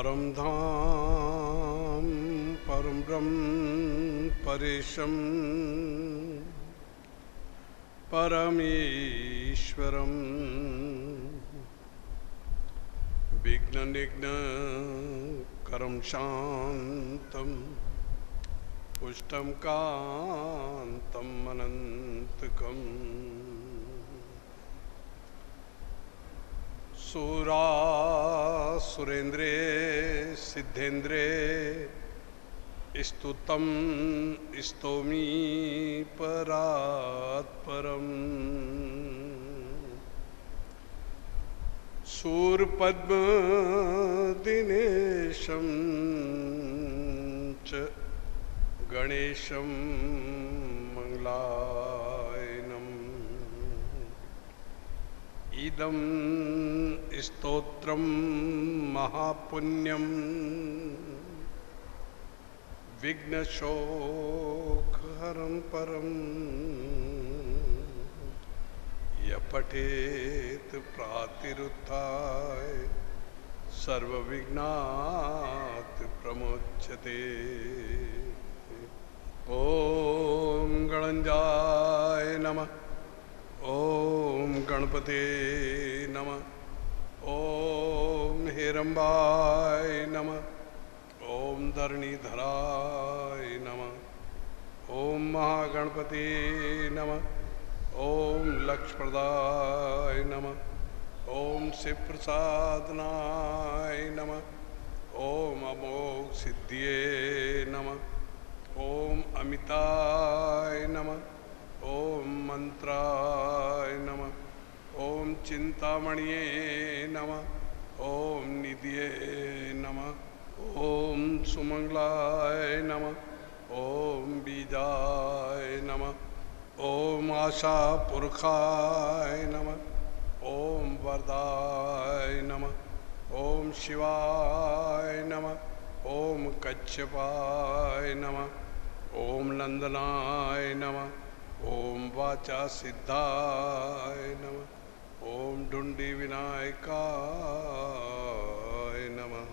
परम धाम परम ब्रह्म परेशम परमेश्वरम विघ्न निघ्न करम शांतम पुष्टम कांतम अनंतकम सुरेंद्रे सिद्धेंद्रे स्तुतं स्तोमी परात्परम् शूरपद्मदिनेशं च गणेशं मंगलायनम् इदं स्तोत्रं महापुण्यं विघ्नशोकहरं परं यः पठेत् प्रातिरुत्थाय सर्वविघ्नात् प्रमुच्यते। ॐ गणञ्जाय नमः। ओम गणपते नमः। ओम हेरंबाय नमः। ओम धरणीधराय नमः। ओम महागणपते नमः। ओम लक्ष्मणदाय नमः। ओम शिवप्रसादनाय नमः। ओम अमोघ सिद्धिये नमः। ओम अमिताय नमः। ओम मंत्राय नमः। ओम चिंतामणिये नमः। ओम निधिये नमः। ओम सुमंगलाय नमः। ओम बीजाय नमः। ओम आशा पुरखाय नमः। ओम वरदाय नमः। ओम शिवाय नमः। ओम कच्छपाय नमः। ओम नंदनाय नमः। ओम वाचा सिद्धाय नमः। ओम ढुंडी विनायकाय नमः।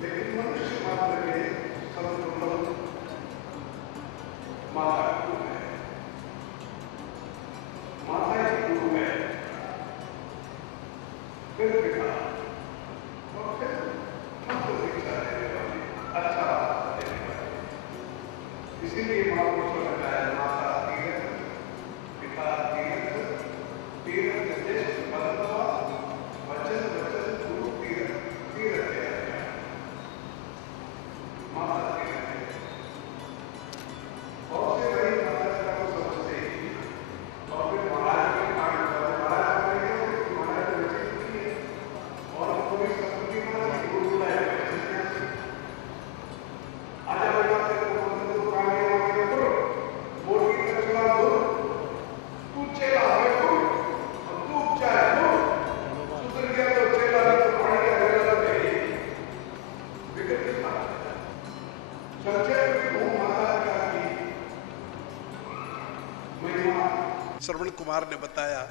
लेकिन मनुष्य मात्र के सर्वप्रथम माता गुरु है, माता ही गुरु है, फिर पिता और फिर हमको शिक्षा देने वाली, अच्छा देने वाली। इसीलिए महापुरुषों ने कहा माता तीरथ, पिता तीरथ, तीरथ ज्येष्ठ बंधुआ, वचन वचन गुरु तीरथ, तीरथ है माता तीरथ है। और से वही माता पिता को समझते ही और फिर महाराज के कारण महाराज और हमको भी संस्कृति में गुरु बुलाया आजा बेटा तेरे को मंदिर को कांगे वांगे करो, बोल की दक्षिणा दो, तू चेला है तू, और तू उपचार दो, सुधर गया तो चेला है तो पढ़ गया बेटा नहीं, बिगड़ गया। संक्षेप में वो माता पिता की महिमा श्रवण कुमार ने बताया।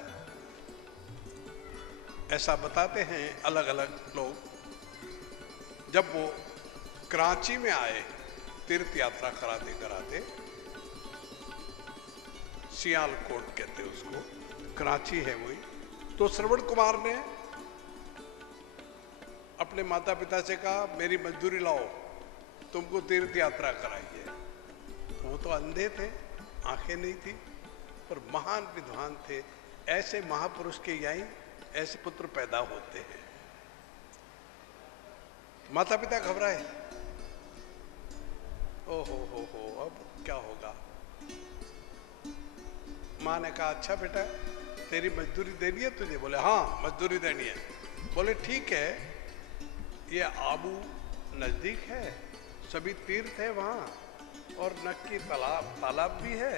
ऐसा बताते हैं अलग अलग लोग, जब वो कराची में आए तीर्थ यात्रा कराते कराते, सियालकोट कहते हैं उसको, कराची है वही, तो श्रवण कुमार ने अपने माता पिता से कहा मेरी मजदूरी लाओ, तुमको तीर्थ यात्रा कराई है। तो वो तो अंधे थे, आंखें नहीं थी, पर महान विद्वान थे। ऐसे महापुरुष के यहीं ऐसे पुत्र पैदा होते हैं। माता पिता घबराए, ओ हो अब क्या होगा। माँ ने कहा अच्छा बेटा तेरी मजदूरी देनी है तुझे? बोले हाँ मजदूरी देनी है। बोले ठीक है, ये आबू नजदीक है, सभी तीर्थ है वहाँ, और नक्की तालाब भी है,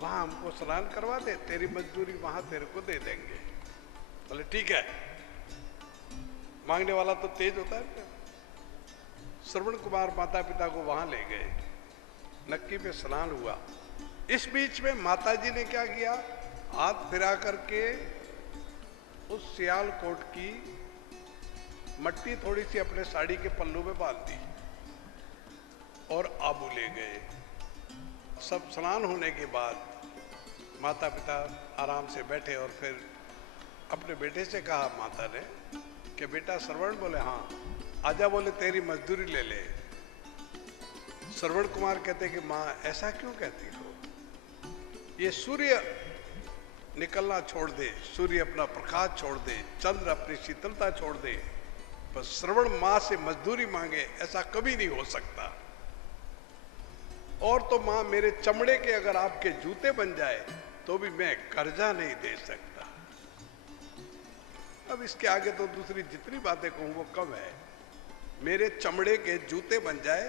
वहाँ हमको स्नान करवा दे, तेरी मजदूरी वहाँ तेरे को दे देंगे। बोले ठीक है। मांगने वाला तो तेज होता है। श्रवण कुमार माता पिता को वहां ले गए, नक्की पे स्नान हुआ। इस बीच में माता जी ने क्या किया, हाथ फिरा करके उस सियालकोट की मट्टी थोड़ी सी अपने साड़ी के पल्लू में बांध दी और आबू ले गए। सब स्नान होने के बाद माता पिता आराम से बैठे और फिर अपने बेटे से कहा माता ने कि बेटा श्रवण, बोले हाँ आजा, बोले तेरी मजदूरी ले ले। श्रवण कुमार कहते कि माँ ऐसा क्यों कहती हो, ये सूर्य निकलना छोड़ दे, सूर्य अपना प्रकाश छोड़ दे, चंद्र अपनी शीतलता छोड़ दे, पर श्रवण माँ से मजदूरी मांगे ऐसा कभी नहीं हो सकता। और तो माँ मेरे चमड़े के अगर आपके जूते बन जाए तो भी मैं कर्जा नहीं दे सकता। अब इसके आगे तो दूसरी जितनी बातें कहूँ वो कम है। मेरे चमड़े के जूते बन जाए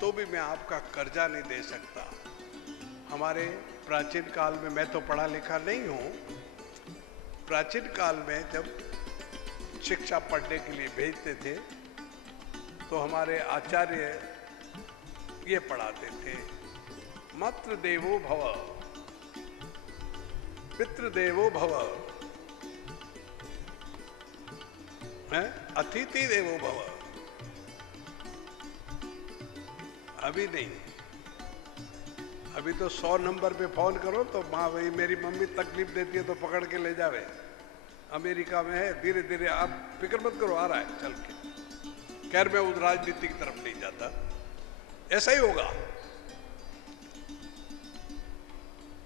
तो भी मैं आपका कर्जा नहीं दे सकता। हमारे प्राचीन काल में, मैं तो पढ़ा लिखा नहीं हूँ, प्राचीन काल में जब शिक्षा पढ़ने के लिए भेजते थे तो हमारे आचार्य ये पढ़ाते थे, मातृ देवो भव, पितृ देवो भव, अतिथि देवो भव। अभी नहीं, अभी तो 100 नंबर पे फोन करो तो माँ भाई मेरी मम्मी तकलीफ देती है तो पकड़ के ले जावे। अमेरिका में है, धीरे धीरे आप फिक्र मत करो, आ रहा है चल के। खैर मैं उस राजनीति की तरफ नहीं जाता, ऐसा ही होगा।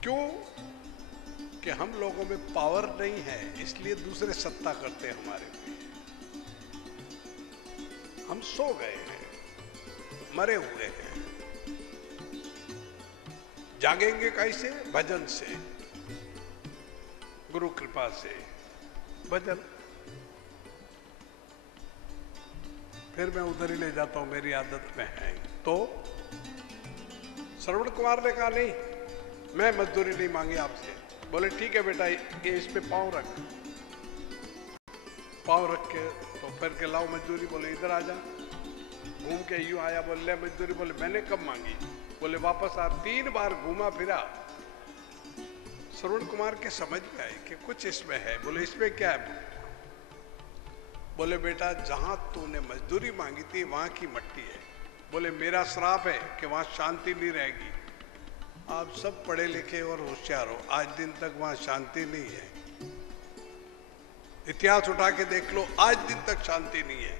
क्यों कि हम लोगों में पावर नहीं है, इसलिए दूसरे सत्ता करते हैं हमारे पे। हम सो गए हैं, मरे हुए हैं। जागेंगे कैसे? भजन से, गुरु कृपा से भजन। फिर मैं उधर ही ले जाता हूं, मेरी आदत में है। तो श्रवण कुमार ने कहा नहीं, मैं मजदूरी नहीं मांगी आपसे। बोले ठीक है बेटा, ये इस पे पाँव रख। पाँव रख के तो फिर के लाओ मजदूरी। बोले इधर आ जा। घूम के यूं आया, बोले ले मजदूरी। बोले मैंने कब मांगी? बोले वापस आ। 3 बार घूमा फिरा। श्रवण कुमार के समझ में आए कि कुछ इसमें है। बोले इसमें क्या है? बोले बेटा जहां तूने मजदूरी मांगी थी वहां की मट्टी है। बोले मेरा श्राप है कि वहां शांति नहीं रहेगी। आप सब पढ़े लिखे और होशियार हो, आज दिन तक वहां शांति नहीं है। इतिहास उठा के देख लो, आज दिन तक शांति नहीं है।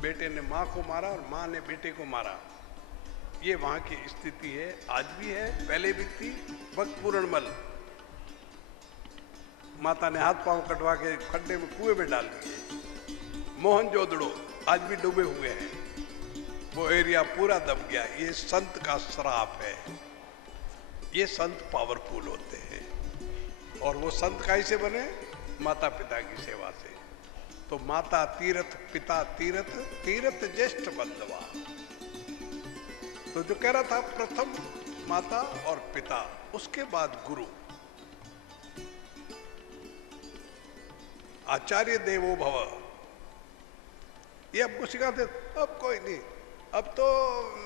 बेटे ने माँ को मारा और माँ ने बेटे को मारा, ये वहां की स्थिति है, आज भी है, पहले भी थी। वक्त पूर्णमल माता ने हाथ पांव कटवा के खड्डे में कुएं में डाल दिए। मोहनजोदड़ो आज भी डूबे हुए हैं, वो एरिया पूरा दब गया। ये संत का श्राप है। ये संत पावरफुल होते हैं और वो संत कैसे बने? माता पिता की सेवा से। तो माता तीर्थ, पिता तीर्थ, तीर्थ ज्येष्ठ बंधवा। तो जो कह रहा था प्रथम माता और पिता, उसके बाद गुरु। आचार्य देवो भव, ये आपको सिखाते। अब कोई नहीं, अब तो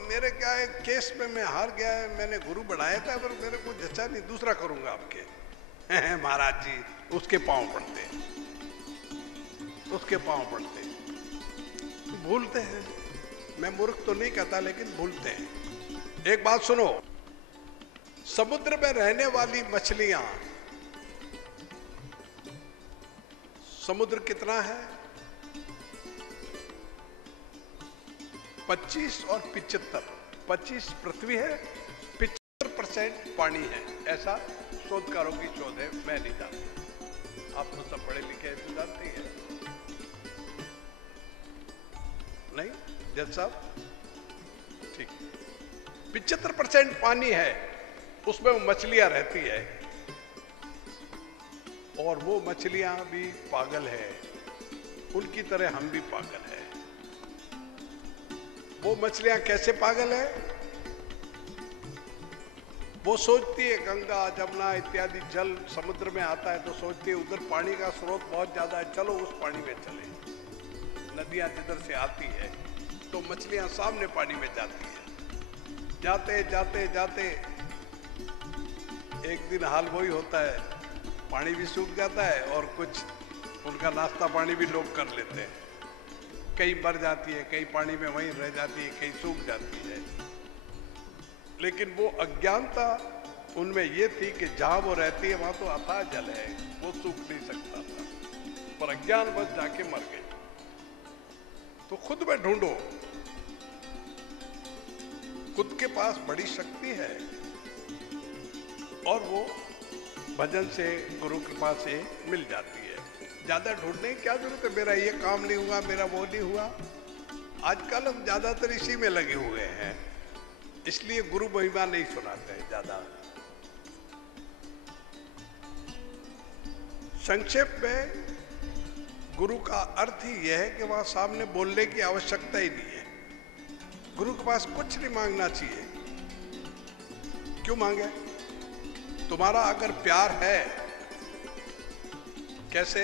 मेरे क्या है, केस में मैं हार गया है, मैंने गुरु बढ़ाया था पर मेरे को जचा नहीं, दूसरा करूंगा आपके। महाराज जी उसके पांव पड़ते, उसके पांव पड़ते। भूलते हैं, मैं मूर्ख तो नहीं कहता लेकिन भूलते हैं। एक बात सुनो, समुद्र में रहने वाली मछलियां, समुद्र कितना है? 25 और 75। 25 पृथ्वी है, 75% पानी है, ऐसा शोधकारों की शोध है, मैं नहीं जानता। आप तो सब पढ़े लिखे हैं, तो जानते हैं नहीं जज साहब? ठीक, 75% पानी है, उसमें वो मछलियां रहती है और वो मछलियां भी पागल है, उनकी तरह हम भी पागल है। वो मछलियां कैसे पागल है? वो सोचती है गंगा जमुना इत्यादि जल समुद्र में आता है तो सोचती है उधर पानी का स्रोत बहुत ज्यादा है, चलो उस पानी में चले। नदियां जिधर से आती है तो मछलियां सामने पानी में जाती है। जाते जाते जाते एक दिन हाल वही होता है, पानी भी सूख जाता है और कुछ उनका नाश्ता पानी भी लोग कर लेते हैं। कहीं मर जाती है, कहीं पानी में वहीं रह जाती है, कहीं सूख जाती है। लेकिन वो अज्ञानता उनमें ये थी कि जहां वो रहती है वहां तो अथाह जल है, वो सूख नहीं सकता था, पर अज्ञान बस जाके मर गए। तो खुद में ढूंढो, खुद के पास बड़ी शक्ति है और वो भजन से, गुरु कृपा से मिल जाती है। ज्यादा ढूंढने की क्या जरूरत है? मेरा ये काम नहीं हुआ, मेरा वो नहीं हुआ। आजकल हम ज्यादातर इसी में लगे हुए हैं, इसलिए गुरु महिमा नहीं सुनाते हैं ज्यादा। संक्षेप में गुरु का अर्थ ही यह है कि वहां सामने बोलने की आवश्यकता ही नहीं है। गुरु के पास कुछ नहीं मांगना चाहिए। क्यों मांगे? तुम्हारा अगर प्यार है, कैसे?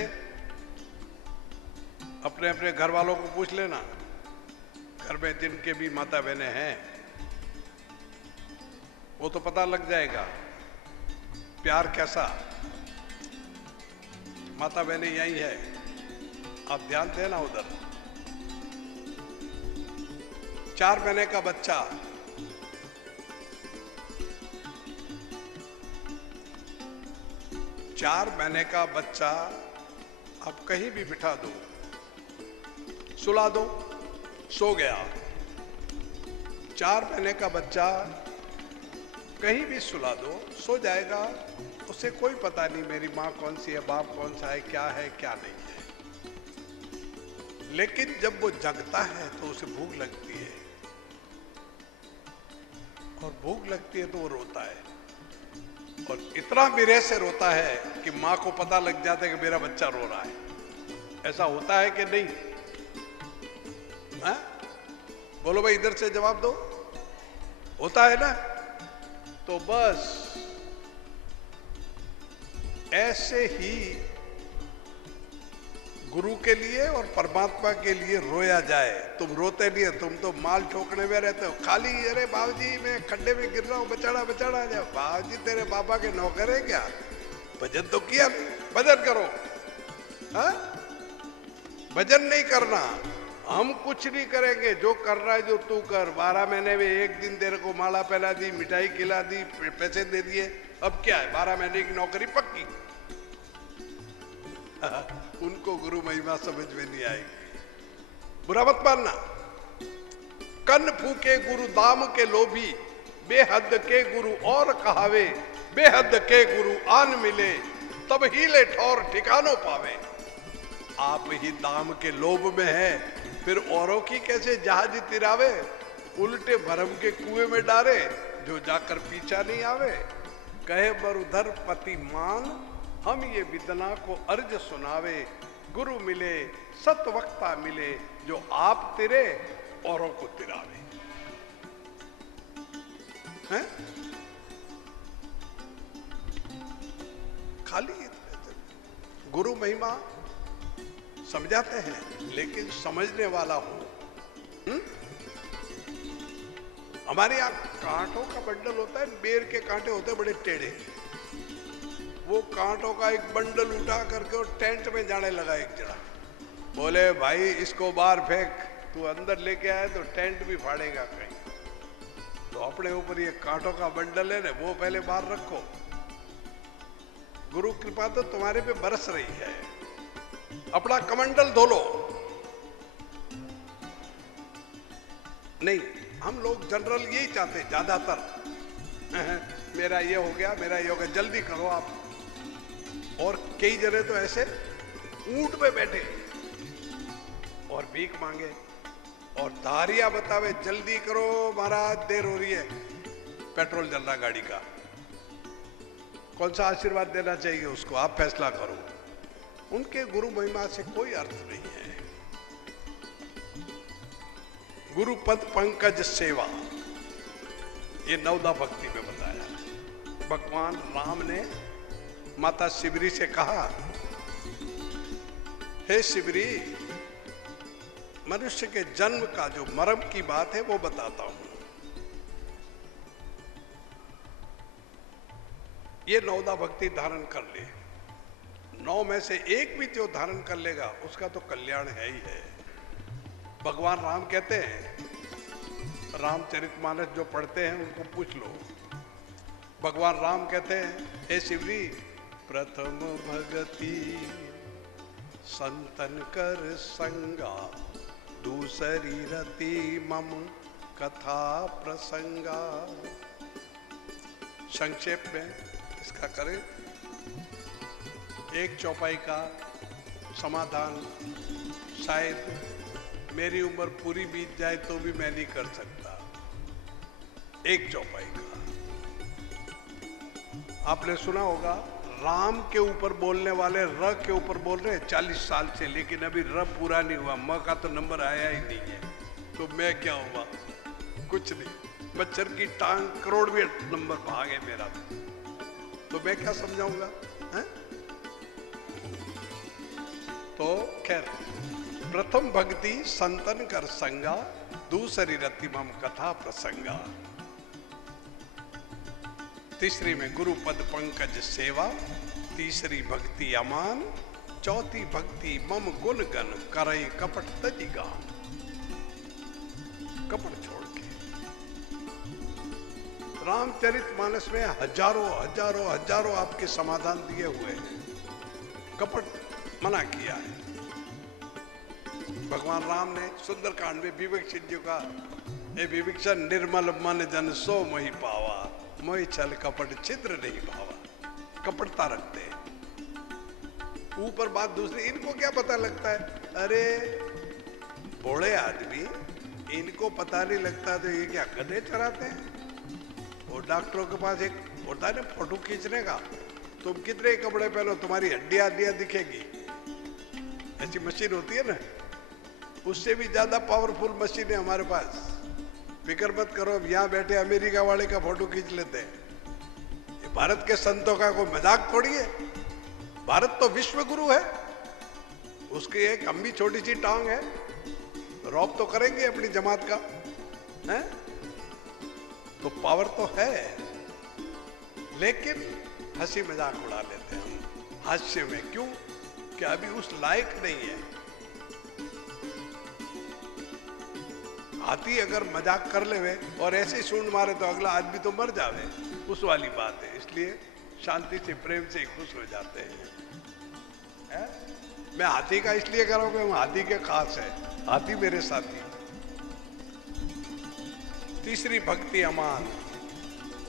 अपने अपने घर वालों को पूछ लेना, घर में जिनके भी माता बहनें हैं, वो तो पता लग जाएगा प्यार कैसा। माता बहनें यही है, आप ध्यान देना उधर। 4 महीने का बच्चा, चार महीने का बच्चा आप कहीं भी बिठा दो, सुला दो, सो गया। 4 महीने का बच्चा कहीं भी सुला दो, सो जाएगा। उसे कोई पता नहीं मेरी माँ कौन सी है, बाप कौन सा है, क्या नहीं है। लेकिन जब वो जगता है तो उसे भूख लगती है, और भूख लगती है तो वो रोता है, और इतना विरह से रोता है कि माँ को पता लग जाता है कि मेरा बच्चा रो रहा है। ऐसा होता है कि नहीं? हा? बोलो भाई, इधर से जवाब दो। होता है ना? तो बस ऐसे ही गुरु के लिए और परमात्मा के लिए रोया जाए। तुम रोते नहीं है, तुम तो माल ठोकने में रहते हो खाली। अरे बाबूजी मैं खड्डे में गिर रहा हूँ, बचाड़ा बचाड़ा जाए। बाबूजी तेरे बाबा के नौकर है क्या? भजन तो किया, भजन करो। हा? भजन नहीं करना, हम कुछ नहीं करेंगे, जो कर रहा है जो तू कर। 12 महीने में एक दिन तेरे को माला पहना दी, मिठाई खिला दी, पैसे दे दिए, अब क्या है, 12 महीने की नौकरी पक्की। उनको गुरु महिमा समझ में नहीं आएगी, बुरा मत मानना। कन फूके गुरु दाम के लोभी, बेहद के गुरु और कहावे, बेहद के गुरु आन मिले, तब ही ले ठौर ठिकानों पावे। आप ही दाम के लोभ में है, फिर औरों की कैसे जहाज तिरावे, उल्टे भरम के कुएं में डारे, जो जाकर पीछा नहीं आवे। कहे बरुधर पति मान, हम ये विदना को अर्ज सुनावे, गुरु मिले सत वक्ता मिले, जो आप तिरे औरों को तिरावे। हैं? खाली गुरु महिमा समझाते हैं, लेकिन समझने वाला हो। हमारे यहाँ कांटों का बंडल होता है, बेर के कांटे होते हैं बड़े टेढ़े, वो कांटों का एक बंडल उठा करके और टेंट में जाने लगा एक जड़ा। बोले भाई इसको बाहर फेंक, तू अंदर लेके आए तो टेंट भी फाड़ेगा कहीं, तो अपने ऊपर ये कांटों का बंडल है ना, वो पहले बाहर रखो। गुरु कृपा तो तुम्हारे पे बरस रही है, अपना कमंडल धो लो। नहीं, हम लोग जनरल यही चाहते ज्यादातर, मेरा ये हो गया, मेरा ये हो गया, जल्दी करो आप। और कई जने तो ऐसे ऊंट पे बैठे और भीख मांगे और धारिया बतावे, जल्दी करो महाराज देर हो रही है, पेट्रोल जल रहा गाड़ी का। कौन सा आशीर्वाद देना चाहिए उसको, आप फैसला करो। उनके गुरु महिमा से कोई अर्थ नहीं है। गुरु पद पंकज सेवा, ये नवदा भक्ति में बताया। भगवान राम ने माता शिवरी से कहा, हे शिवरी, मनुष्य के जन्म का जो मर्म की बात है वो बताता हूं। ये नवदा भक्ति धारण कर ले, 9 में से एक भी जो धारण कर लेगा उसका तो कल्याण है ही है। भगवान राम कहते हैं, रामचरितमानस जो पढ़ते हैं उनको पूछ लो, भगवान राम कहते हैं, हे शिवरी, प्रथम भगति संतन कर संगा, दूसरी रति मम कथा प्रसंगा। संक्षेप में इसका करें, एक चौपाई का समाधान शायद मेरी उम्र पूरी बीत जाए तो भी मैं नहीं कर सकता। एक चौपाई का आपने सुना होगा, राम के ऊपर बोलने वाले र के ऊपर बोल रहे हैं 40 साल से, लेकिन अभी र पूरा नहीं हुआ, म का तो नंबर आया ही नहीं है, तो मैं क्या हुआ, कुछ नहीं। मच्छर की टांग करोड़वीं नंबर भाग है मेरा, तो मैं क्या समझाऊंगा, है? तो खैर, प्रथम भक्ति संतन कर संगा, दूसरी रति मम कथा प्रसंगा। तीसरी में गुरु पद पंकज सेवा, तीसरी भक्ति अमान, चौथी भक्ति मम गुण गन, करई कपट तजिगा। कपट छोड़ के रामचरितमानस में हजारों हजारों हजारों आपके समाधान दिए हुए हैं, कपट मना किया है। भगवान राम ने सुंदरकांड में विवेक्षित जी का, हे विवेक्षण, निर्मल मन जन सो मोहि पावा, मोहि छल कपट छिद्र नहीं भावा। कपटता रखते हैं। ऊपर बात दूसरी, इनको क्या पता लगता है, अरे बूढ़े आदमी, इनको पता नहीं लगता तो ये क्या गधे चराते हैं। और डॉक्टरों के पास एक होता है ना फोटो खींचने का, तुम कितने कपड़े पहनो तुम्हारी हड्डियां दिखेगी, ऐसी मशीन होती है ना, उससे भी ज्यादा पावरफुल मशीन है हमारे पास। फिक्र मत करो, अब यहाँ बैठे अमेरिका वाले का फोटो खींच लेते हैं। ये भारत के संतों का कोई मजाक थोड़ी है, भारत तो विश्व गुरु है, उसकी एक हम भी छोटी सी टांग है, रौब तो करेंगे अपनी जमात का, है? तो पावर तो है, लेकिन हंसी मजाक उड़ा लेते हैं हम हास्य में। क्यों? कि अभी उस लायक नहीं है। हाथी अगर मजाक कर लेवे और ऐसे सूंड मारे तो अगला आदमी तो मर जावे, उस वाली बात है। इसलिए शांति से प्रेम से खुश हो जाते हैं। मैं हाथी का इसलिए कर रहा हूं कि हम हाथी के खास है, हाथी मेरे साथी। तीसरी भक्ति अमान,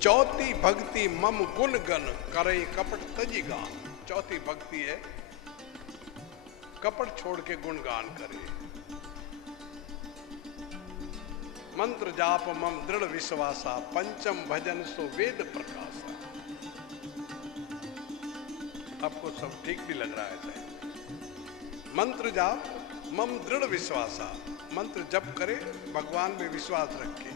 चौथी भक्ति मम गुण गण करे कपट तजी गान। चौथी भक्ति है कपट छोड़ के गुणगान करे। मंत्र जाप मम दृढ़ विश्वासा, पंचम भजन सो वेद प्रकाशा। आपको सब ठीक भी लग रहा है शायद। मंत्र जाप मम दृढ़ विश्वासा, मंत्र जप करे, भगवान में विश्वास रखे।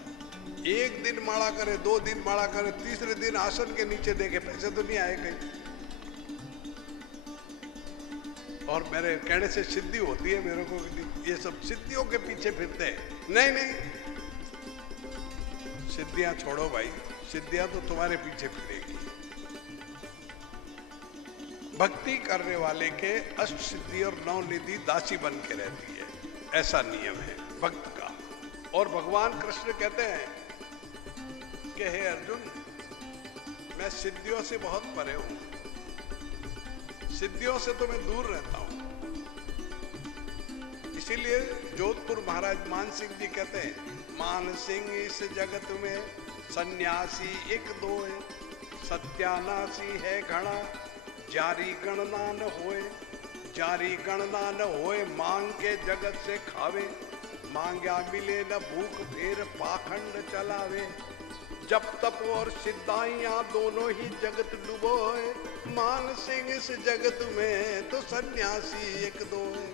एक दिन माला करे, 2 दिन माला करे, तीसरे दिन आसन के नीचे देखे पैसे तो नहीं आए कहीं। और मेरे कहने से सिद्धि होती है मेरे को, ये सब सिद्धियों के पीछे फिरते हैं। नहीं नहीं, सिद्धियां छोड़ो भाई, सिद्धियां तो तुम्हारे पीछे फिरेगी। भक्ति करने वाले के अष्ट सिद्धि और 9 निधि दासी बन के रहती है, ऐसा नियम है भक्त का। और भगवान कृष्ण कहते हैं कि हे अर्जुन, मैं सिद्धियों से बहुत परे हूं, सिद्धियों से तो मैं दूर रहता हूं। इसीलिए जोधपुर महाराज मान सिंह जी कहते हैं, मान सिंह इस जगत में सन्यासी एक दो है, सत्यानाशी है घड़ा, जारी गणना न होए, जारी गणना न होए, मांग के जगत से खावे, मांग्या मिले न भूख फेर पाखंड चलावे, जब तप और सिद्धाइयां दोनों ही जगत डुबोए, मान सिंह इस जगत में तो सन्यासी एक दो है।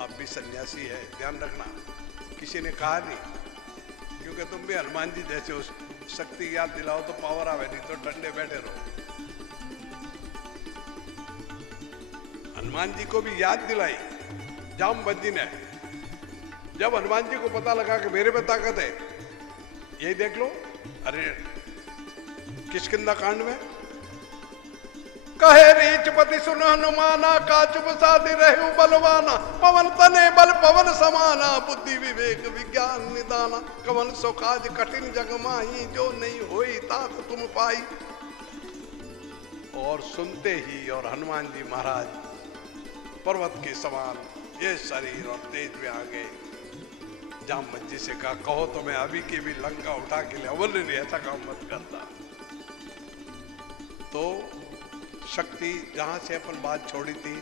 आप भी सन्यासी है, ध्यान रखना, किसी ने कहा नहीं, क्योंकि तुम भी हनुमान जी जैसे उस शक्ति याद दिलाओ तो पावर आवे, नहीं तो डंडे बैठे रहो। हनुमान जी को भी याद दिलाई जामवंत जी ने। जब हनुमान जी को पता लगा कि मेरे में ताकत है, यही देख लो, अरे किष्किंधा कांड में कहे रीचपति सुन हनुमाना, काचुप साधि रहु बलवाना, पवन तने बल पवन समाना, बुद्धि विवेक विज्ञान निदाना, कवन सो काज कठिन जग माही, जो नहीं होई तात तुम पाई। और सुनते ही और हनुमान जी महाराज पर्वत के समान ये शरीर और तेज में आ गए। जामवंत जी से कहा, कहो तो मैं अभी की भी लंका उठा के ले, अवल नहीं ऐसा काम मत करता। तो शक्ति जहां से अपन बात छोड़ी थी,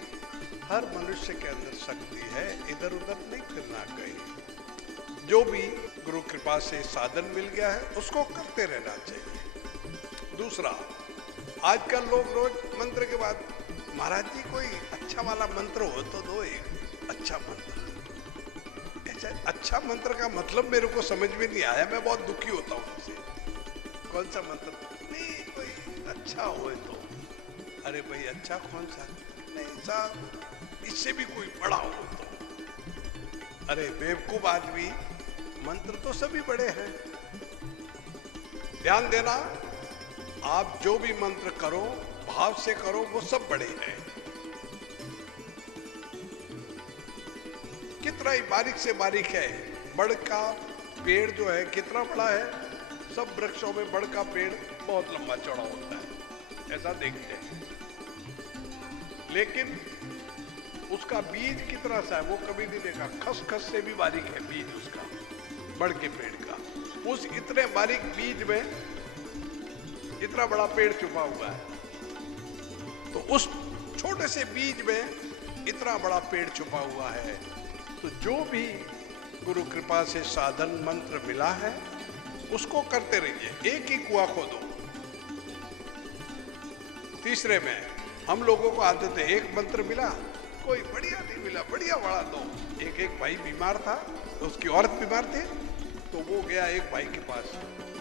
हर मनुष्य के अंदर शक्ति है, इधर उधर नहीं फिरना कहीं। जो भी गुरु कृपा से साधन मिल गया है उसको करते रहना चाहिए। दूसरा, आजकल लोग रोज मंत्र के बाद, महाराज जी कोई अच्छा वाला मंत्र हो तो दो, एक अच्छा मंत्र। अच्छा मंत्र का मतलब मेरे को समझ में नहीं आया, मैं बहुत दुखी होता हूँ उससे। कौन सा मंत्र? नहीं, कोई अच्छा हो तो। अरे भाई अच्छा कौन सा? नहीं साहब, इससे भी कोई बड़ा हो तो। अरे बेवकूफ आदमी, मंत्र तो सभी बड़े हैं। ध्यान देना, आप जो भी मंत्र करो भाव से करो, वो सब बड़े हैं। कितना ही बारीक से बारीक है, बड़ का पेड़ जो है कितना बड़ा है, सब वृक्षों में बड़ का पेड़ बहुत लंबा चौड़ा होता है, ऐसा देखते हैं। लेकिन उसका बीज कितना सा है वो कभी नहीं देखा, खसखस से भी बारीक है बीज उसका, बड़ के पेड़ का। उस इतने बारीक बीज में इतना बड़ा पेड़ छुपा हुआ है, तो उस छोटे से बीज में इतना बड़ा पेड़ छुपा हुआ है। तो जो भी गुरु कृपा से साधन मंत्र मिला है उसको करते रहिए, एक ही कुआं खोदो। तीसरे में हम लोगों को आदत है, एक मंत्र मिला, कोई बढ़िया नहीं मिला, बढ़िया वाला दो। एक भाई बीमार था, तो उसकी औरत बीमार थी, तो वो गया एक भाई के पास,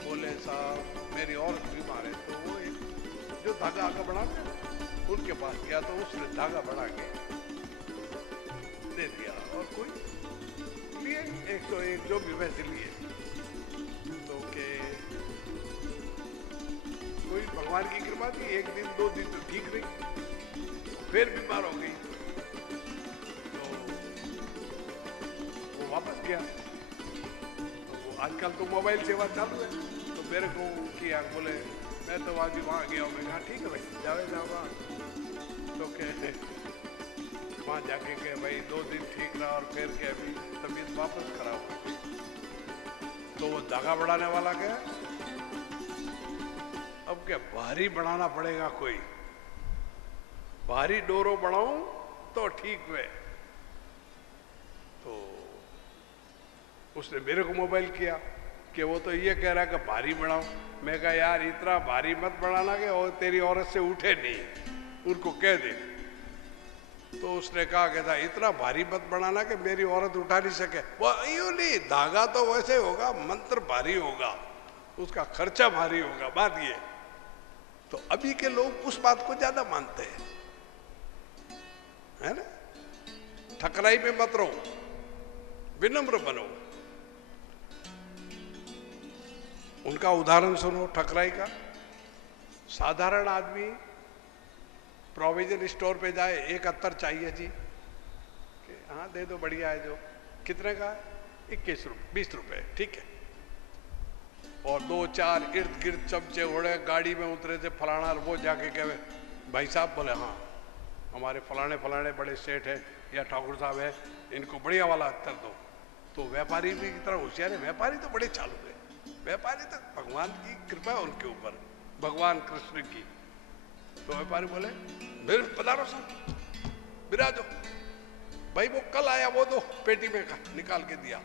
बोले साहब मेरी औरत बीमार है। तो वो एक जो धागा आगा बढ़ाते हैं उनके पास गया, तो उसने धागा बढ़ा के दे दिया, और कोई लिए 101 जो भी वैसे लिए। तो के कोई भगवान की कृपा थी, 1 दिन 2 दिन तो ठीक रही, फिर बीमार हो गई, तो वो वापस गया। आजकल तो मोबाइल सेवा चालू है। तो मेरे को किया, बोले मैं तो आज वहाँ गया हूँ। मैं कहा ठीक है भाई, जाओ वहाँ। तो कहते वहाँ जाके के भाई 2 दिन ठीक रहा और फिर के अभी तबीयत वापस खराब हो गई। तो वो धागा बढ़ाने वाला क्या, अब क्या भारी बढ़ाना पड़ेगा, कोई भारी डोरो बढ़ाऊं तो ठीक है। तो उसने मेरे को मोबाइल किया कि वो तो ये कह रहा है कि भारी बढ़ाओ। मैं कहा यार इतना भारी मत बढ़ाना कि और तेरी औरत से उठे नहीं, उनको कह दे। तो उसने कहा कि था इतना भारी मत बढ़ाना कि मेरी औरत उठा नहीं सके। वो यूं नहीं, धागा तो वैसे होगा, मंत्र भारी होगा, उसका खर्चा भारी होगा, बात ये। तो अभी के लोग उस बात को ज्यादा मानते हैं, है ना। ठकराई में मत रहो, विनम्र बनो। उनका उदाहरण सुनो ठकराई का। साधारण आदमी प्रोविजन स्टोर पे जाए, एक अत्तर चाहिए जी, हाँ दे दो, बढ़िया है जो, कितने का, 21 रुपये 20 रुपये, ठीक है। और 2-4 इर्द गिर्द चमचे उड़े, गाड़ी में उतरे थे फलाना, वो जाके कहे भाई साहब, बोले हाँ हमारे फलाने फलाने बड़े सेठ है या ठाकुर साहब है, इनको बढ़िया वाला अत्तर दो। तो व्यापारी भी की तरह होशियार है, व्यापारी तो बड़े चालू है, व्यापारी तो भगवान की कृपा है उनके ऊपर, भगवान कृष्ण की। तो व्यापारी बोले फिर पधारो सर, बिराजो भाई, वो कल आया वो दो, पेटी में निकाल के दिया।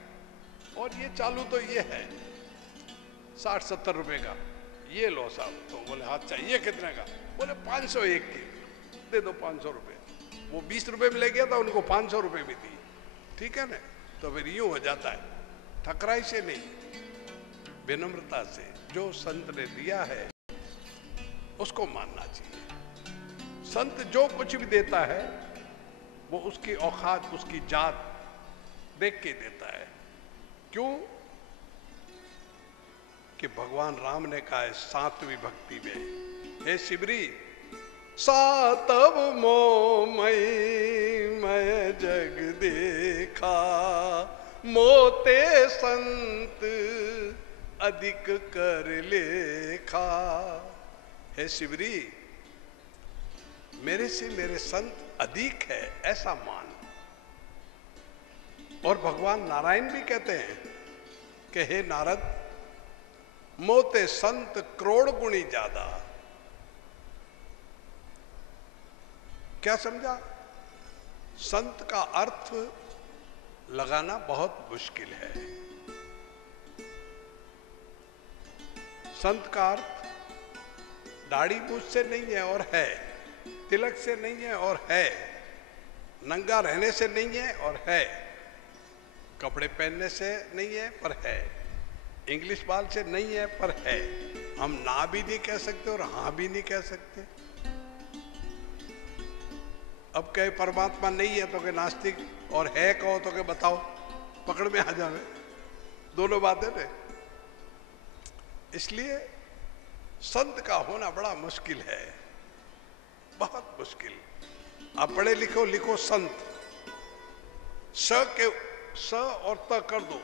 और ये चालू तो ये है 60-70 रुपए का, ये लो साहब। तो बोले हाँ चाहिए कितने का, बोले 501 की, दे दो 500 रुपये। वो 20 रुपए में ले गया था, उनको 500 रुपये भी दी, ठीक है ना। तो फिर यूं हो जाता है, ठकराई से नहीं, विनम्रता से। जो संत ने दिया है उसको मानना चाहिए। संत जो कुछ भी देता है वो उसकी औकात, उसकी जात देख के देता है। क्यों कि भगवान राम ने कहा है 7वीं भक्ति में, हे शिवरी सातव मोमई मैं जग देखा, मोते संत अधिक कर लेखा। हे शिवरी, मेरे से मेरे संत अधिक है ऐसा मान। और भगवान नारायण भी कहते हैं कि हे नारद, मोते संत करोड़ गुणी ज्यादा। क्या समझा? संत का अर्थ लगाना बहुत मुश्किल है। संत का अर्थ दाढ़ी मूछ से नहीं है और है, तिलक से नहीं है और है, नंगा रहने से नहीं है और है, कपड़े पहनने से नहीं है पर है, इंग्लिश बाल से नहीं है पर है। हम ना भी नहीं कह सकते और हाँ भी नहीं कह सकते। अब कहे परमात्मा नहीं है तो के नास्तिक, और है कहो तो के बताओ, पकड़ में आ जावे, दोनों बातें ने। इसलिए संत का होना बड़ा मुश्किल है, बहुत मुश्किल। आप पढ़े लिखो, लिखो संत, स और त कर दो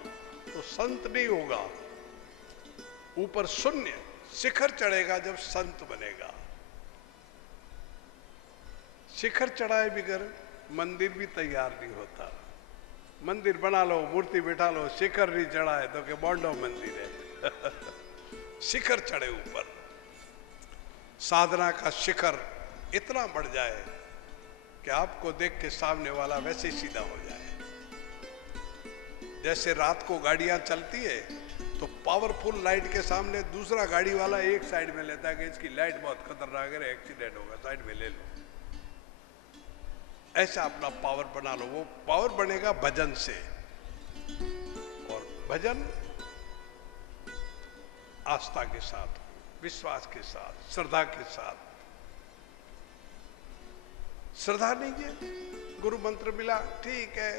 तो संत नहीं होगा। ऊपर शून्य, शिखर चढ़ेगा जब संत बनेगा। शिखर चढ़ाए बगैर मंदिर भी तैयार नहीं होता। मंदिर बना लो, मूर्ति बिठा लो, शिखर नहीं चढ़ाए तो के बॉन्डो मंदिर है। शिखर चढ़े ऊपर, साधना का शिखर इतना बढ़ जाए कि आपको देख के सामने वाला वैसे ही सीधा हो जाए। जैसे रात को गाड़ियां चलती है तो पावरफुल लाइट के सामने दूसरा गाड़ी वाला एक साइड में लेता है कि इसकी लाइट बहुत खतरनाक है, एक्सीडेंट होगा, साइड में ले लो। ऐसा अपना पावर बना लो। वो पावर बनेगा भजन से, और भजन आस्था के साथ, विश्वास के साथ, श्रद्धा के साथ। श्रद्धा नहीं है, गुरु मंत्र मिला ठीक है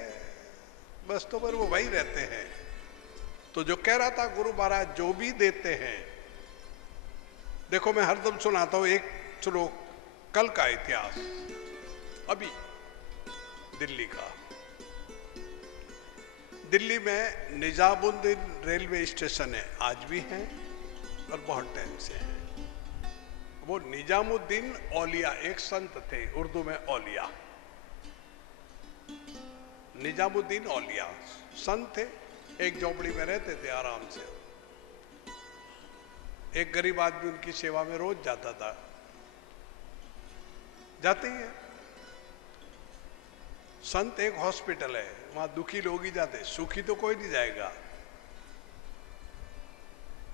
बस, तो पर वो वही रहते हैं। तो जो कह रहा था गुरु महाराज जो भी देते हैं, देखो मैं हरदम सुनाता हूं एक श्लोक, कल का इतिहास, अभी दिल्ली का। दिल्ली में निजामुद्दीन रेलवे स्टेशन है, आज भी है और बहुत टाइम से है। वो निजामुद्दीन औलिया एक संत थे, उर्दू में औलिया, निजामुद्दीन औलिया संत थे। एक झोपड़ी में रहते थे आराम से। एक गरीब आदमी उनकी सेवा में रोज जाता था। जाते ही है। संत एक हॉस्पिटल है, वहां दुखी लोग ही जाते, सुखी तो कोई नहीं जाएगा।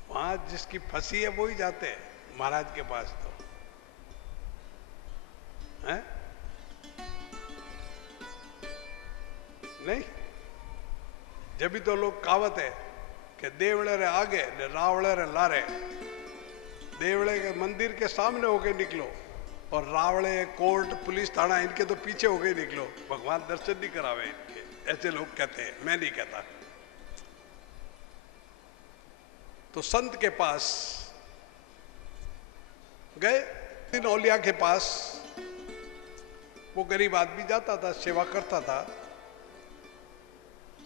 वहां जिसकी फंसी है वो ही जाते हैं महाराज के पास। तो है नहीं, जब भी तो लोग कहावत है कि देवड़े रे आगे ने रावड़े रे लारे। देवड़े के मंदिर के सामने होके निकलो और रावड़े कोर्ट पुलिस थाना इनके तो पीछे होके निकलो, भगवान दर्शन नहीं करावे इनके, ऐसे लोग कहते हैं, मैं नहीं कहता। तो संत के पास गए, इन औलिया के पास। वो गरीब आदमी जाता था, सेवा करता था।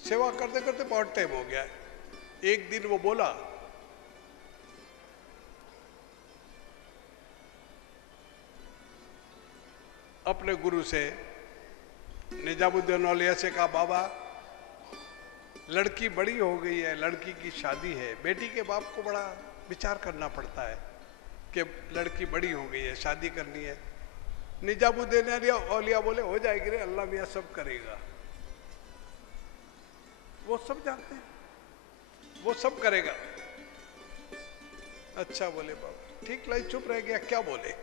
सेवा करते करते बहुत टाइम हो गया। एक दिन वो बोला, अपने गुरु से, निजामुद्दीन औलिया से कहा, बाबा लड़की बड़ी हो गई है, लड़की की शादी है। बेटी के बाप को बड़ा विचार करना पड़ता है कि लड़की बड़ी हो गई है, शादी करनी है। निजामुद्दीन औलिया बोले, हो जाएगी रे, अल्लाह मियाँ सब करेगा। वो सब जानते हैं, वो सब करेगा। अच्छा बोले बाबा, ठीक लाई, चुप रह गया, क्या बोले।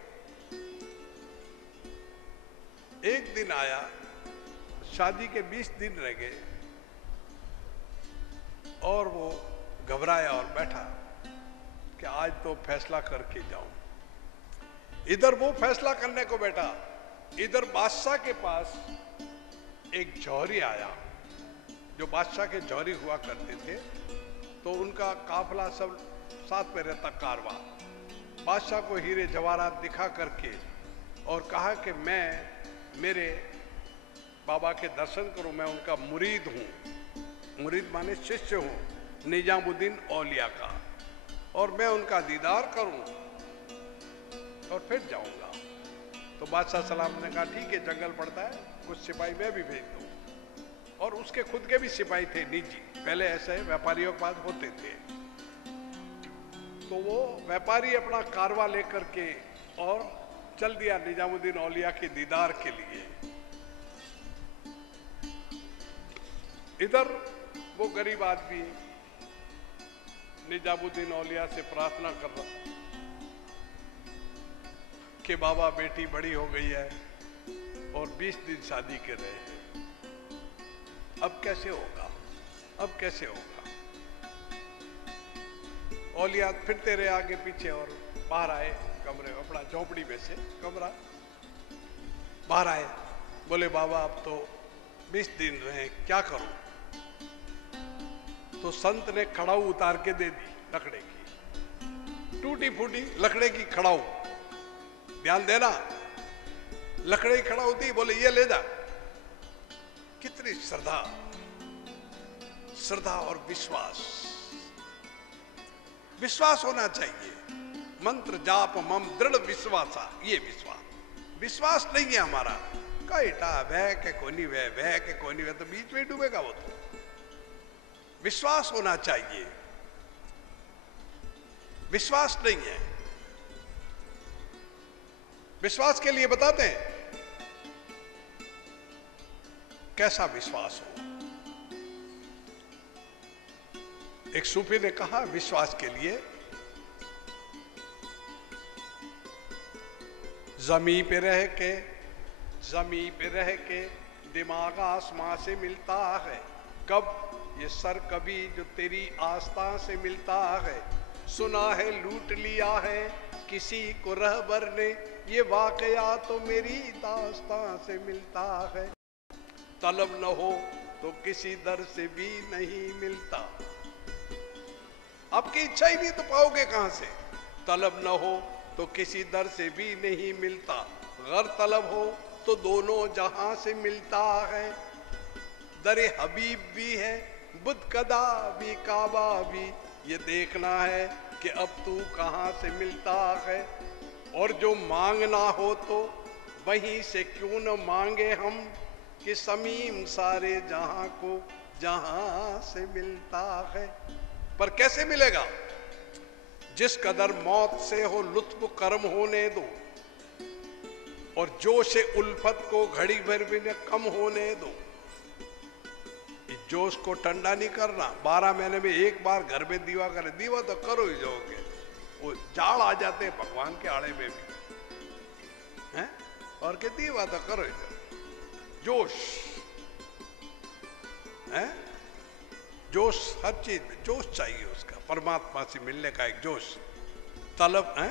एक दिन आया, शादी के 20 दिन रह गए और वो घबराया और बैठा कि आज तो फैसला करके जाऊं। इधर वो फैसला करने को बैठा, इधर बादशाह के पास एक जौहरी आया, जो बादशाह के जौहरी हुआ करते थे। तो उनका काफिला सब साथ में रहता, कारवा। बादशाह को हीरे जवाहरात दिखा करके और कहा कि मैं मेरे बाबा के दर्शन करूं, मैं उनका मुरीद हूं। मुरीद माने शिष्य हूं निजामुद्दीन औलिया का, और मैं उनका दीदार करूं और फिर जाऊंगा। तो बादशाह सलाम ने कहा, ठीक है, जंगल पड़ता है, कुछ सिपाही मैं भी भेज दूं। और उसके खुद के भी सिपाही थे निजी, पहले ऐसे व्यापारियों के पास होते थे। तो वो व्यापारी अपना कारवा लेकर के और चल दिया निजामुद्दीन औलिया के दीदार के लिए। इधर वो गरीब आदमी निजामुद्दीन औलिया से प्रार्थना कर रहा कि बाबा बेटी बड़ी हो गई है और 20 दिन शादी के रहे हैं, अब कैसे होगा, अब कैसे होगा। औलिया फिरते रहे आगे पीछे और बाहर आए कमरे, अपना झोपड़ी में से कमरा बाहर आए। बोले, बाबा अब तो 20 दिन रहे, क्या करूं। तो संत ने खड़ाऊ उतार के दे दी, लकड़े की, टूटी फूटी लकड़े की खड़ाऊ। ध्यान देना, लकड़े की खड़ाऊ दी, बोले ये ले जा। कितनी श्रद्धा, श्रद्धा और विश्वास, विश्वास होना चाहिए। मंत्र जाप मम दृढ़ विश्वासा, ये विश्वास। विश्वास नहीं है हमारा, कैटा वह के कोनी वह के कोनी वह, तो बीच में डूबेगा वो। तो विश्वास होना चाहिए, विश्वास नहीं है। विश्वास के लिए बताते हैं कैसा विश्वास हो। एक सूफी ने कहा विश्वास के लिए, जमी पे रह के दिमाग आसमां से मिलता है। कब ये सर कभी जो तेरी आस्था से मिलता है। सुना है लूट लिया है किसी को रहबर ने, ये वाकया तो मेरी दास्तां से मिलता है। तलब न हो तो किसी दर से भी नहीं मिलता। आपकी इच्छा ही नहीं तो पाओगे कहां से। तलब न हो तो किसी दर से भी नहीं मिलता, गर तलब हो तो दोनों जहां से मिलता है। दरे हबीब भी है बुद्ध कदा भी काबा भी, ये देखना है कि अब तू कहाँ से मिलता है। और जो मांगना हो तो वहीं से क्यों न मांगे हम, कि समीम सारे जहां को जहां से मिलता है। पर कैसे मिलेगा? जिस कदर मौत से हो लुत्फ कर्म होने दो, और जोश उल्फत को घड़ी भर भी न कम होने दो। इस जोश को ठंडा नहीं करना। 12 महीने में एक बार घर में दीवा करे, दीवा तो करो ही जाओगे, वो जाड़ आ जाते हैं भगवान के आड़े में भी हैं, और के दीवा तो करो ही जाओ। जोश है, जोश हर चीज में जोश चाहिए उसका, परमात्मा से मिलने का एक जोश तलब है।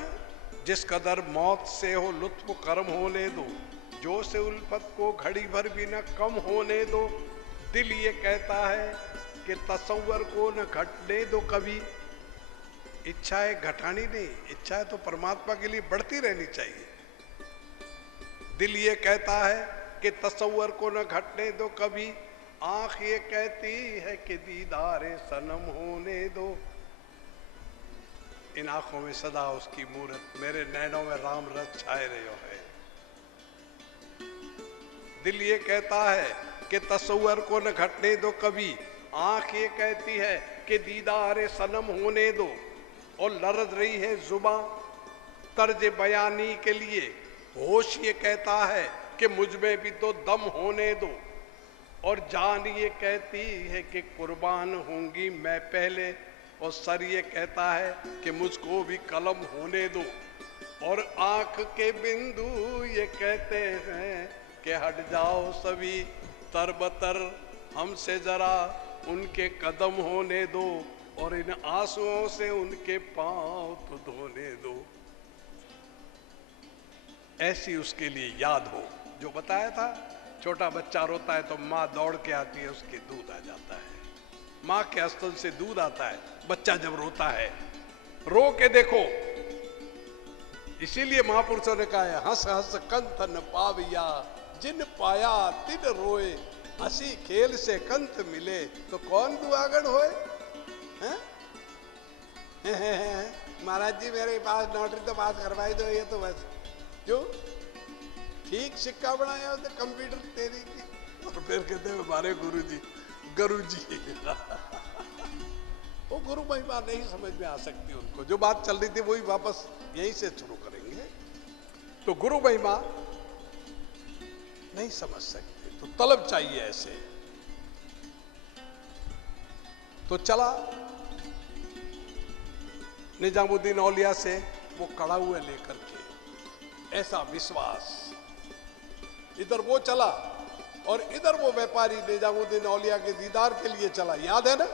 जिस कदर मौत से हो लुत्फ कर्म होने दो, जोश उल्फत को घड़ी भर भी न कम होने दो। दिल ये कहता है कि तसव्वुर को न घटने दो कभी। इच्छाएं घटानी नहीं, इच्छाएं तो परमात्मा के लिए बढ़ती रहनी चाहिए। दिल ये कहता है कि तसव्वुर को न घटने दो कभी। आंख ये कहती है कि दीदारे सनम होने दो। इन आंखों में सदा उसकी मूरत, मेरे नैनों में राम रस छाए रहे है। दिल ये कहता है कि तसव्वुर को न घटने दो कभी। आंख ये कहती है कि दीदारे सनम होने दो। और लरज रही है जुबां तर्ज बयानी के लिए। होश ये कहता है कि मुझ में भी तो दम होने दो। और जान ये कहती है कि कुर्बान होंगी मैं पहले। और सर ये कहता है कि मुझको भी कलम होने दो। और आंख के बिंदु ये कहते हैं कि हट जाओ सभी तरबतर हमसे जरा उनके कदम होने दो। और इन आंसुओं से उनके पांव तो धोने दो। ऐसी उसके लिए याद हो। जो बताया था, छोटा बच्चा रोता है तो माँ दौड़ के आती है, उसके दूध आ जाता है। माँ के स्तन से दूध आता है। बच्चा जब रोता है, रो के देखो। इसीलिए महापुरुषों ने कहा है, हंस हंस कंथ न पाविया, जिन पाया तिन रोए। हंसी खेल से कंथ मिले तो कौन दुआगन होए। महाराज जी मेरे पास नौकरी तो पास करवाई दो, ये तो बस क्यों ठीक सिक्का बनाया होते कंप्यूटर तेरी की। और फिर कहते हैं हमारे गुरु जी वो गुरु महिमा नहीं समझ में आ सकती उनको। जो बात चल रही थी वही वापस यहीं से शुरू करेंगे। तो गुरु महिमा नहीं समझ सकते, तो तलब चाहिए ऐसे। तो चला निजामुद्दीन औलिया से वो कड़ा हुए लेकर के, ऐसा विश्वास। इधर वो चला और इधर वो व्यापारी निजामुद्दीन औलिया के दीदार के लिए चला, याद है ना।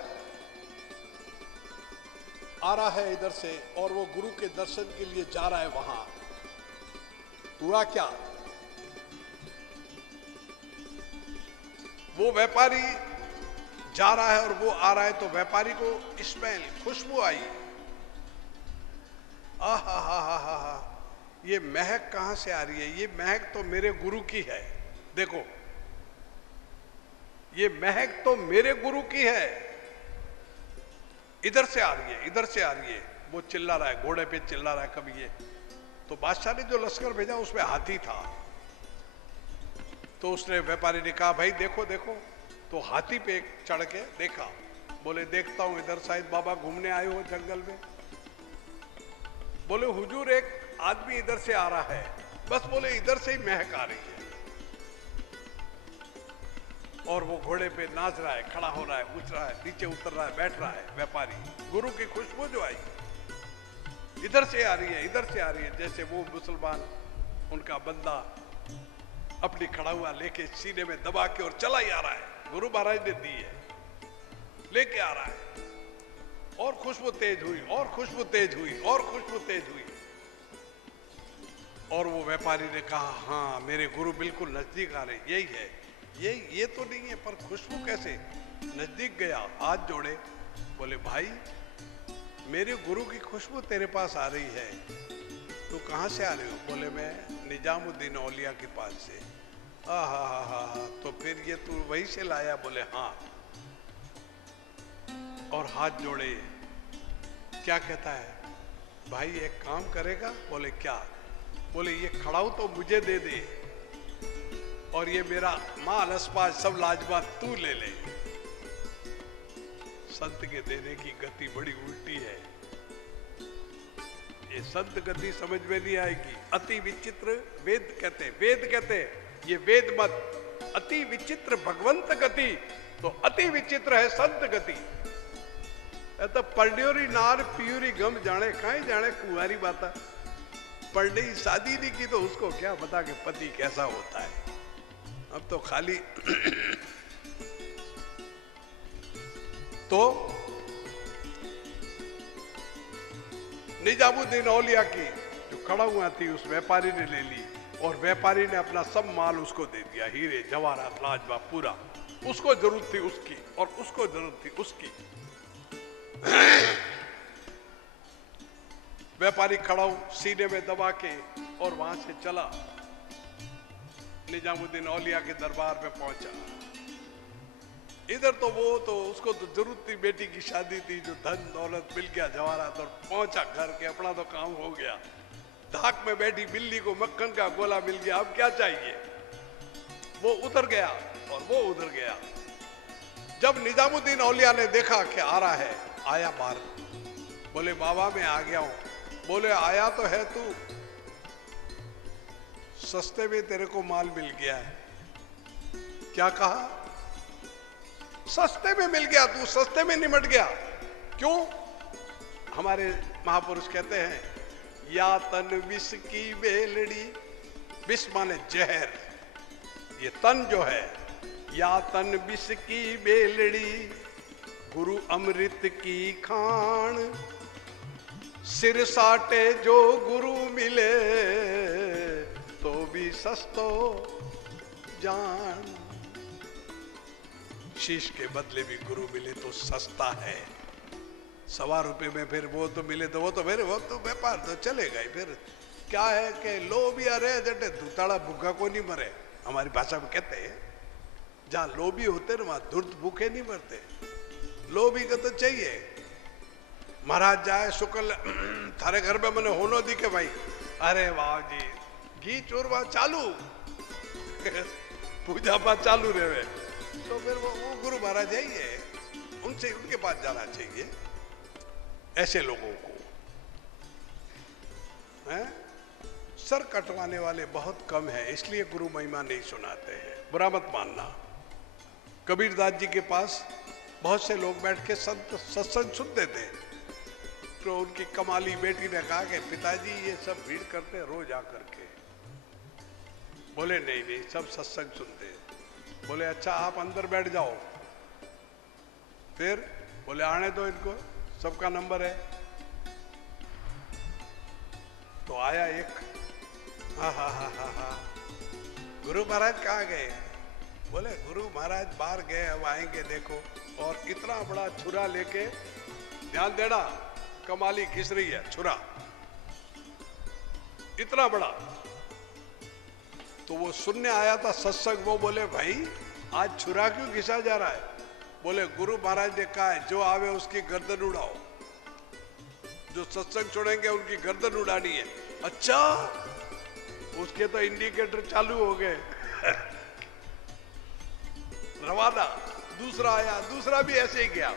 आ रहा है इधर से और वो गुरु के दर्शन के लिए जा रहा है वहां। हुआ क्या, वो व्यापारी जा रहा है और वो आ रहा है, तो व्यापारी को स्मेल खुशबू आई। आहा हा हा हा हा, ये महक कहां से आ रही है? ये महक तो मेरे गुरु की है। देखो, ये महक तो मेरे गुरु की है। इधर से आ रही है, इधर से आ रही है। वो चिल्ला रहा है, घोड़े पे चिल्ला रहा है कभी ये। तो बादशाह ने जो लश्कर भेजा उसमें हाथी था। तो उसने व्यापारी ने कहा भाई देखो देखो। तो हाथी पे चढ़ के देखा, बोले देखता हूं इधर शायद बाबा घूमने आए हो जंगल में। बोले हुजूर एक आदमी इधर से आ रहा है, बस बोले इधर से ही महक आ रही है। और वो घोड़े पे नाच रहा है, खड़ा हो रहा है, उठ रहा है, नीचे उतर रहा है, बैठ रहा है व्यापारी। गुरु की खुशबू जो आई इधर से आ रही है, इधर से आ रही है। जैसे वो मुसलमान उनका बंदा अपनी खड़ा हुआ लेके सीने में दबा के और चला ही आ रहा है। गुरु महाराज ने दी है, लेके आ रहा है। और खुशबू तेज हुई, और खुशबू तेज हुई, और खुशबू तेज हुई। और वो व्यापारी ने कहा हाँ मेरे गुरु बिल्कुल नजदीक आ रहे, यही है, ये तो नहीं है, पर खुशबू कैसे? नजदीक गया, हाथ जोड़े, बोले भाई मेरे गुरु की खुशबू तेरे पास आ रही है, तू कहाँ से आ रहे हो? बोले मैं निजामुद्दीन औलिया के पास से। हा, तो फिर ये तू वहीं से लाया? बोले हाँ। और हाथ जोड़े। क्या कहता है? भाई एक काम करेगा? बोले क्या? बोले ये खड़ाऊ तो मुझे दे दे और ये मेरा माल अस्पाज सब लाजवाब तू ले ले। संत के देने की गति बड़ी उल्टी है। ये संत गति समझ में नहीं आएगी। अति विचित्र वेद कहते, वेद कहते ये वेद मत। अति विचित्र भगवंत गति, तो अति विचित्र है संत गति। तो पढ़्योरी नार पियूरी गम जाने, काहे जाने कुंवारी बाता। पढ़ने की शादी नहीं की तो उसको क्या पता कि पति कैसा होता है। अब तो खाली तो निजामुद्दीन औलिया की जो खड़ा हुआ थी उस व्यापारी ने ले ली और व्यापारी ने अपना सब माल उसको दे दिया, हीरे जवाहरात लाजवाब पूरा। उसको जरूरत थी उसकी और उसको जरूरत थी उसकी। व्यापारी खड़ा सीने में दबा के और वहां से चला, निजामुद्दीन औलिया के दरबार में पहुंचा। इधर तो वो तो उसको तो जरूरत थी, बेटी की शादी थी, जो धन दौलत मिल गया जवाहरात, और पहुंचा घर के, अपना तो काम हो गया। धाक में बैठी बिल्ली को मक्खन का गोला मिल गया, अब क्या चाहिए। वो उधर गया और वो उधर गया। जब निजामुद्दीन औलिया ने देखा कि आ रहा है, आया बाहर, बोले बाबा मैं आ गया हूं। बोले आया तो है तू, सस्ते में तेरे को माल मिल गया है। क्या कहा? सस्ते में मिल गया, तू सस्ते में निमट गया। क्यों? हमारे महापुरुष कहते हैं या तन विष की बेलड़ी, विष माने जहर, ये तन जो है, या तन विष की बेलड़ी गुरु अमृत की खान, सिर साटे जो गुरु मिले तो भी सस्तो जान। शीश के बदले भी गुरु मिले तो सस्ता है। 1.25 रुपए में फिर वो तो मिले तो वो तो व्यापार तो चलेगा ही। फिर क्या है कि लोभी अरे जटे दूताड़ा भूखा को नहीं मरे, हमारी भाषा में कहते हैं। जहां लोभी होते ना वहां धुर्त भूखे नहीं मरते। लोभी का तो चाहिए। महाराज जाए शुक्ल थारे घर में मैंने होनो दिखे भाई, अरे वाह जी घी चोरवा चालू पूजा पाठ चालू रहे, तो फिर वो गुरु महाराज है, उनसे उनके पास जाना चाहिए। ऐसे लोगों को है? सर कटवाने वाले बहुत कम है, इसलिए गुरु महिमा नहीं सुनाते हैं। बुरा मत मानना। कबीरदास जी के पास बहुत से लोग बैठ के सत्संग सुनते थे, तो उनकी कमाली बेटी ने कहा कि पिताजी ये सब भीड़ करते हैं रोज आकर के। बोले नहीं नहीं सब सत्संग सुनते हैं। बोले अच्छा आप अंदर बैठ जाओ। फिर बोले आने दो इनको, सबका नंबर है। तो आया एक, हा गुरु महाराज कहाँ गए? बोले गुरु महाराज बाहर गए, अब आएंगे देखो। और इतना बड़ा छुरा लेके, ध्यान देना कमाली खिस रही है, छुरा इतना बड़ा। तो वो सुनने आया था सत्संग, वो बोले भाई आज छुरा क्यों घिसा जा रहा है? बोले गुरु महाराज ने कहा है जो आवे उसकी गर्दन उड़ाओ, जो सत्संग छोड़ेंगे उनकी गर्दन उड़ानी है। अच्छा, उसके तो इंडिकेटर चालू हो गए रवाना। दूसरा आया, दूसरा भी ऐसे ही गया।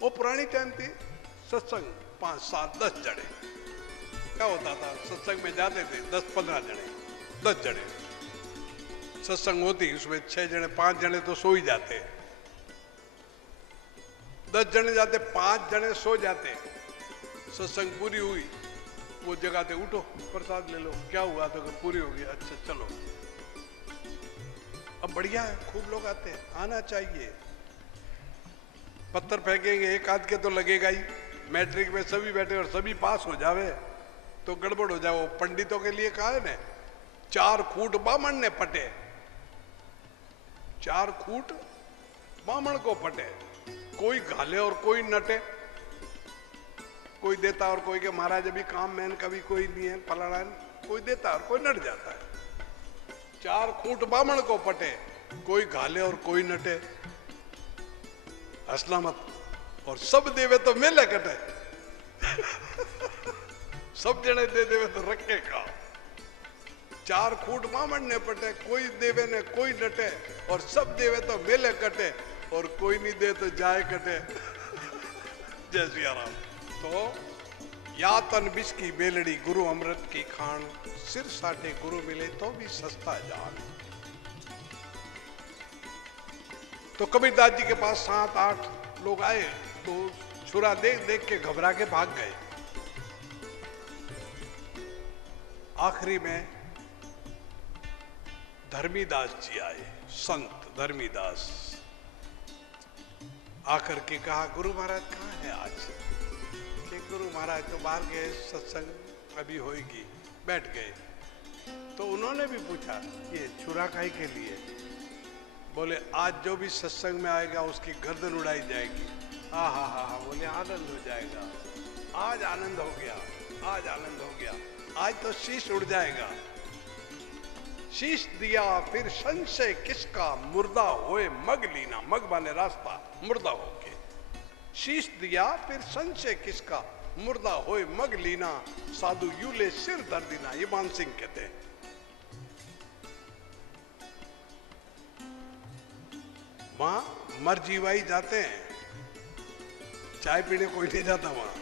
वो पुरानी टाइम थी, सत्संग 5, 7, 10 जने। क्या होता था, सत्संग में जाते थे 10-15 जने, 10 जने सत्संग होती, उसमें 6 जने 5 जने तो सो ही जाते। 10 जने जाते, 5 जने सो जाते। सत्संग पूरी हुई, वो जगाते, उठो प्रसाद ले लो। क्या हुआ? तो पूरी हो गई। अच्छा चलो, अब बढ़िया है, खूब लोग आते हैं, आना चाहिए। पत्थर फेंकेंगे एक आध के तो लगेगा ही। मैट्रिक में सभी बैठे और सभी पास हो जावे तो गड़बड़ हो जाए। वो पंडितों के लिए कहा है ना, 4 खूट बामण ने पटे, 4 खूट बामण को पटे। कोई घाले और कोई नटे, कोई देता और कोई के महाराज अभी काम में कभी कोई नहीं है, फलाना कोई देता और कोई नट जाता है। 4 खूट बामण को पटे, कोई घाले और कोई नटे, हंसना मत। और सब देवे तो मेले कटे सब जने दे देवे तो रखे का। चार खूट मामड़ ने पटे, कोई देवे ने कोई नटे, और सब देवे तो मेले कटे, और कोई नहीं दे तो जाए कटे जय सिया राम। तो या तन बिस की बेलड़ी गुरु अमृत की खान, सिर साटे गुरु मिले तो भी सस्ता जान। तो कबीरदास जी के पास 7-8 लोग आए, तो छुरा देख देख के घबरा के भाग गए। आखिरी में धर्मीदास जी आए, संत धर्मीदास। आकर के कहा गुरु महाराज कहाँ है आज? कि गुरु महाराज तो बाहर गए, सत्संग अभी होगी, बैठ गए। तो उन्होंने भी पूछा ये छुरा काहे के लिए? बोले आज जो भी सत्संग में आएगा उसकी गर्दन उड़ाई जाएगी। हाँ हाँ हाँ हाँ, बोले आनंद हो जाएगा। आज आनंद हो गया, आज आनंद हो गया, आज तो शीश उड़ जाएगा। शीश दिया फिर संशय किसका, मुर्दा होए मग लीना। मग माने रास्ता, मुर्दा होके। शीश दिया फिर संशय किसका, मुर्दा होए मग लीना। साधु यूले सिर दर्दिना, ये मान सिंह कहते हैं। वहां मर जीवाई जाते हैं, चाय पीने कोई नहीं जाता वहां।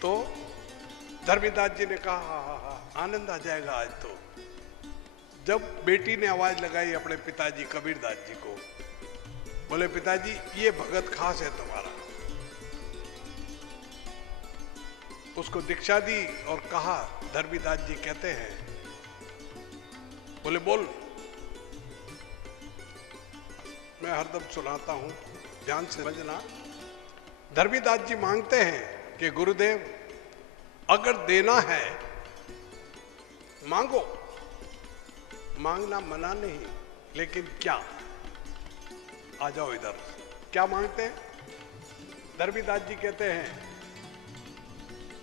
तो धर्मीदास जी ने कहा हाँ हाँ हाँ आनंद आ जाएगा आज तो। जब बेटी ने आवाज लगाई अपने पिताजी कबीरदास जी को, बोले पिताजी ये भगत खास है तुम्हारा। उसको दीक्षा दी और कहा, धर्मीदास जी कहते हैं, बोले बोल। मैं हरदम सुनाता हूं, ध्यान से समझना। धर्मीदास जी मांगते हैं कि गुरुदेव अगर देना है मांगो, मांगना मना नहीं, लेकिन क्या? आ जाओ इधर। क्या मांगते हैं? धर्मीदास जी कहते हैं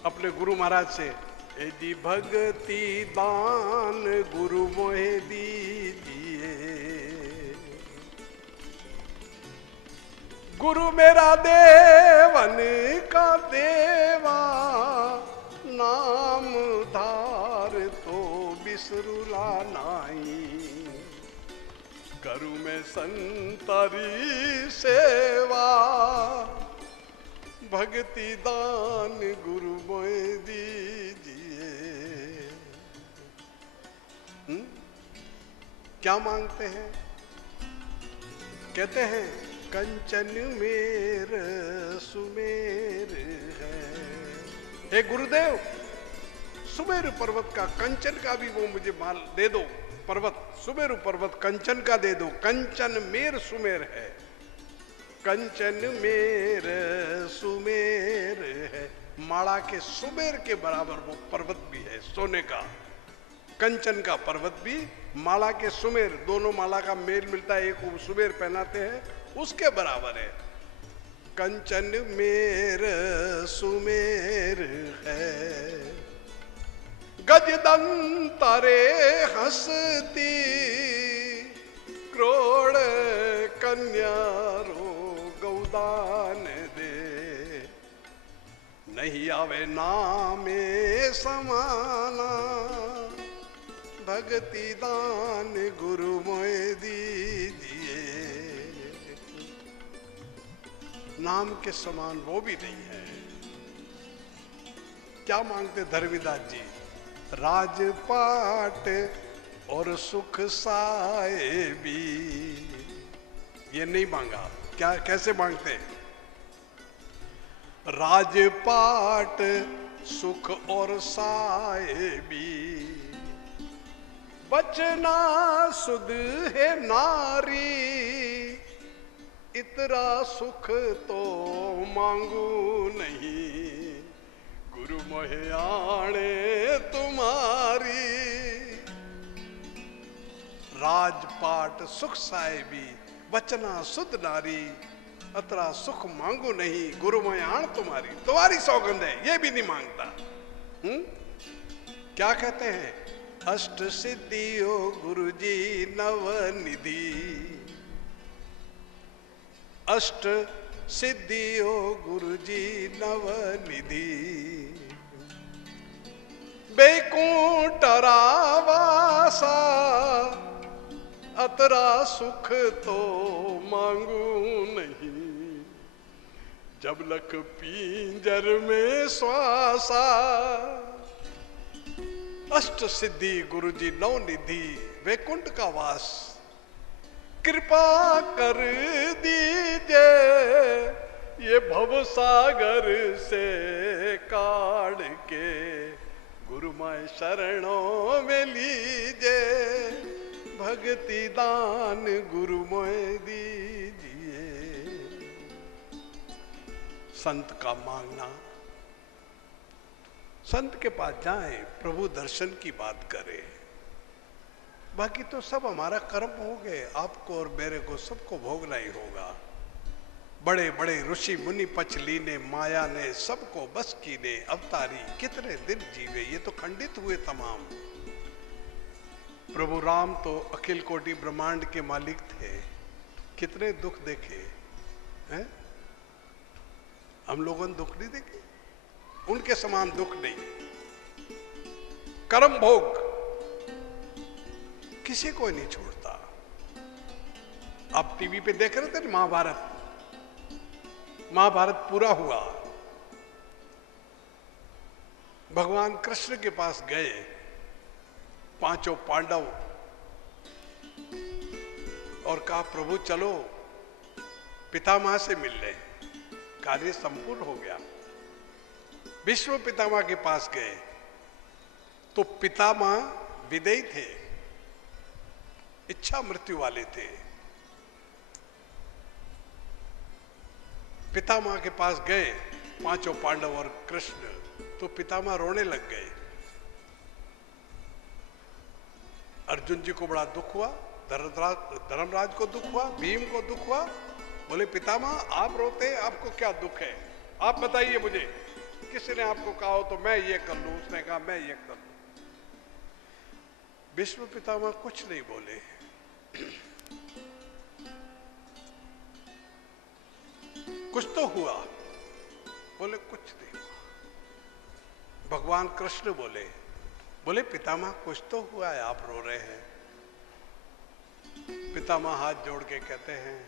अपने गुरु महाराज से, ए जी भक्ति दान गुरु मोहे दीजिए। गुरु मेरा देवन का देवा, नाम धार तो बिसरुला नाई। करूं मैं संतारी सेवा, भक्ति दान गुरु मोहे दीजिए। क्या मांगते हैं? कहते हैं कंचन मेर सुमेर है। हे गुरुदेव सुमेरु पर्वत का, कंचन का भी वो मुझे माल दे दो। पर्वत सुमेरु पर्वत कंचन का दे दो। कंचन मेर सुमेर है, कंचन मेर सुमेर है। माला के सुमेर के बराबर वो पर्वत भी है सोने का। कंचन का पर्वत भी, माला के सुमेर, दोनों माला का मेल मिलता है, एक सुमेर पहनाते हैं, उसके बराबर है। कंचन मेर सुमेर है। गजदंतरे हंसती क्रोड़ कन्या रो गौदान दे। नहीं आवे नामे समाना, भक्ति दान गुरु मोहे दीजिए। नाम के समान वो भी नहीं है। क्या मांगते धर्मीदास जी? राजपाट और सुख साहेबी, ये नहीं मांगा। क्या कैसे मांगते? राजपाट सुख और साहेबी, बचना सुध है नारी। इतना सुख तो मांगू नहीं, गुरु मोहे आणे तुम्हारी। राजपाट सुख साहेबी, बचना सुध नारी। अतरा सुख मांगू नहीं, गुरु मोहे आण तुम्हारी। तुम्हारी सौगंध है, ये भी नहीं मांगता। क्या कहते हैं? अष्ट सिद्धियो गुरु जी नव निधि, अष्ट सिद्धियो गुरु जी नव निधि, बैकुंठरा वासा अतरा सुख तो मांगू नहीं, जब लख पिंजर में श्वासा। अष्ट सिद्धि गुरु जी नौ निधि, वैकुंठ का वास, कृपा कर दीजिए ये भव सागर से काढ़ के, गुरुमय शरणों में लीजिए भक्ति दान गुरुमय दीजिए। संत का मांगना, संत के पास जाएं, प्रभु दर्शन की बात करें, बाकी तो सब हमारा कर्म हो गए, आपको और मेरे को सबको भोगना ही होगा। बड़े बड़े ऋषि मुनि पचली ने, माया ने सबको बस की ने, अवतारी कितने दिन जीवे, ये तो खंडित हुए तमाम। प्रभु राम तो अखिल कोटि ब्रह्मांड के मालिक थे, कितने दुख देखे हैं? हम लोगों ने दुख नहीं देखे, उनके समान दुख नहीं। कर्म भोग किसी को नहीं छोड़ता। आप टीवी पे देख रहे थे महाभारत, महाभारत पूरा हुआ, भगवान कृष्ण के पास गए पांचों पांडव और कहा प्रभु चलो पितामह से मिल ले, कार्य संपूर्ण हो गया। विश्व पितामह के पास गए तो पितामह विदेही थे, इच्छा मृत्यु वाले थे। पितामह के पास गए पांचों पांडव और कृष्ण, तो पितामह रोने लग गए। अर्जुन जी को बड़ा दुख हुआ, धर्मराज को दुख हुआ, भीम को दुख हुआ। बोले पितामह आप रोते, आपको क्या दुख है? आप बताइए मुझे, किसी ने आपको कहा हो तो मैं ये कर लूं, उसने कहा मैं ये कर लूं। विश्व पितामह कुछ नहीं बोले। कुछ तो हुआ? बोले कुछ नहीं हुआ। भगवान कृष्ण बोले पितामह कुछ तो हुआ है, आप रो रहे हैं। पितामह हाथ जोड़ के कहते हैं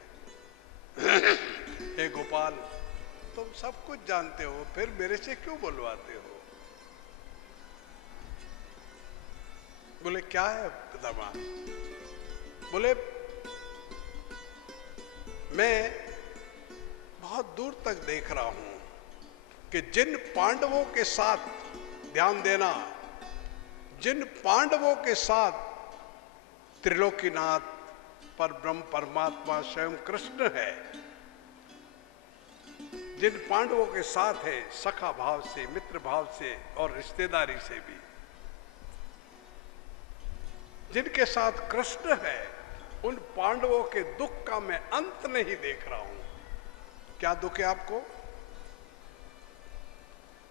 हे गोपाल, तुम सब कुछ जानते हो, फिर मेरे से क्यों बुलवाते हो? बोले क्या है पितामह? बोले मैं बहुत दूर तक देख रहा हूं कि जिन पांडवों के साथ, ध्यान देना, जिन पांडवों के साथ त्रिलोकीनाथ परब्रह्म परमात्मा स्वयं कृष्ण है, जिन पांडवों के साथ है सखा भाव से, मित्र भाव से और रिश्तेदारी से भी, जिनके साथ कृष्ण है, उन पांडवों के दुख का मैं अंत नहीं देख रहा हूं। क्या दुख है आपको?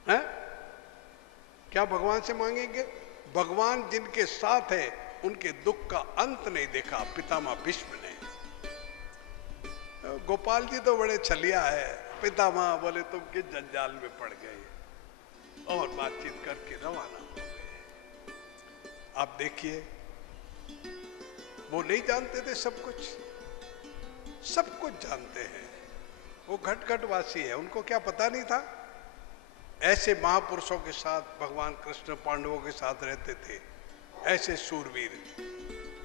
है? क्या भगवान से मांगेंगे? भगवान जिनके साथ है उनके दुख का अंत नहीं देखा पितामह भीष्म ने। गोपाल जी तो बड़े छलिया है। पितामह बोले तुम किस जंजाल में पड़ गए, और बातचीत करके रवाना हो गए। आप देखिए, वो नहीं जानते थे सब कुछ, सब कुछ जानते हैं। वो घट घट वासी है, उनको क्या पता नहीं था? ऐसे महापुरुषों के साथ भगवान कृष्ण पांडवों के साथ रहते थे, ऐसे शूरवीर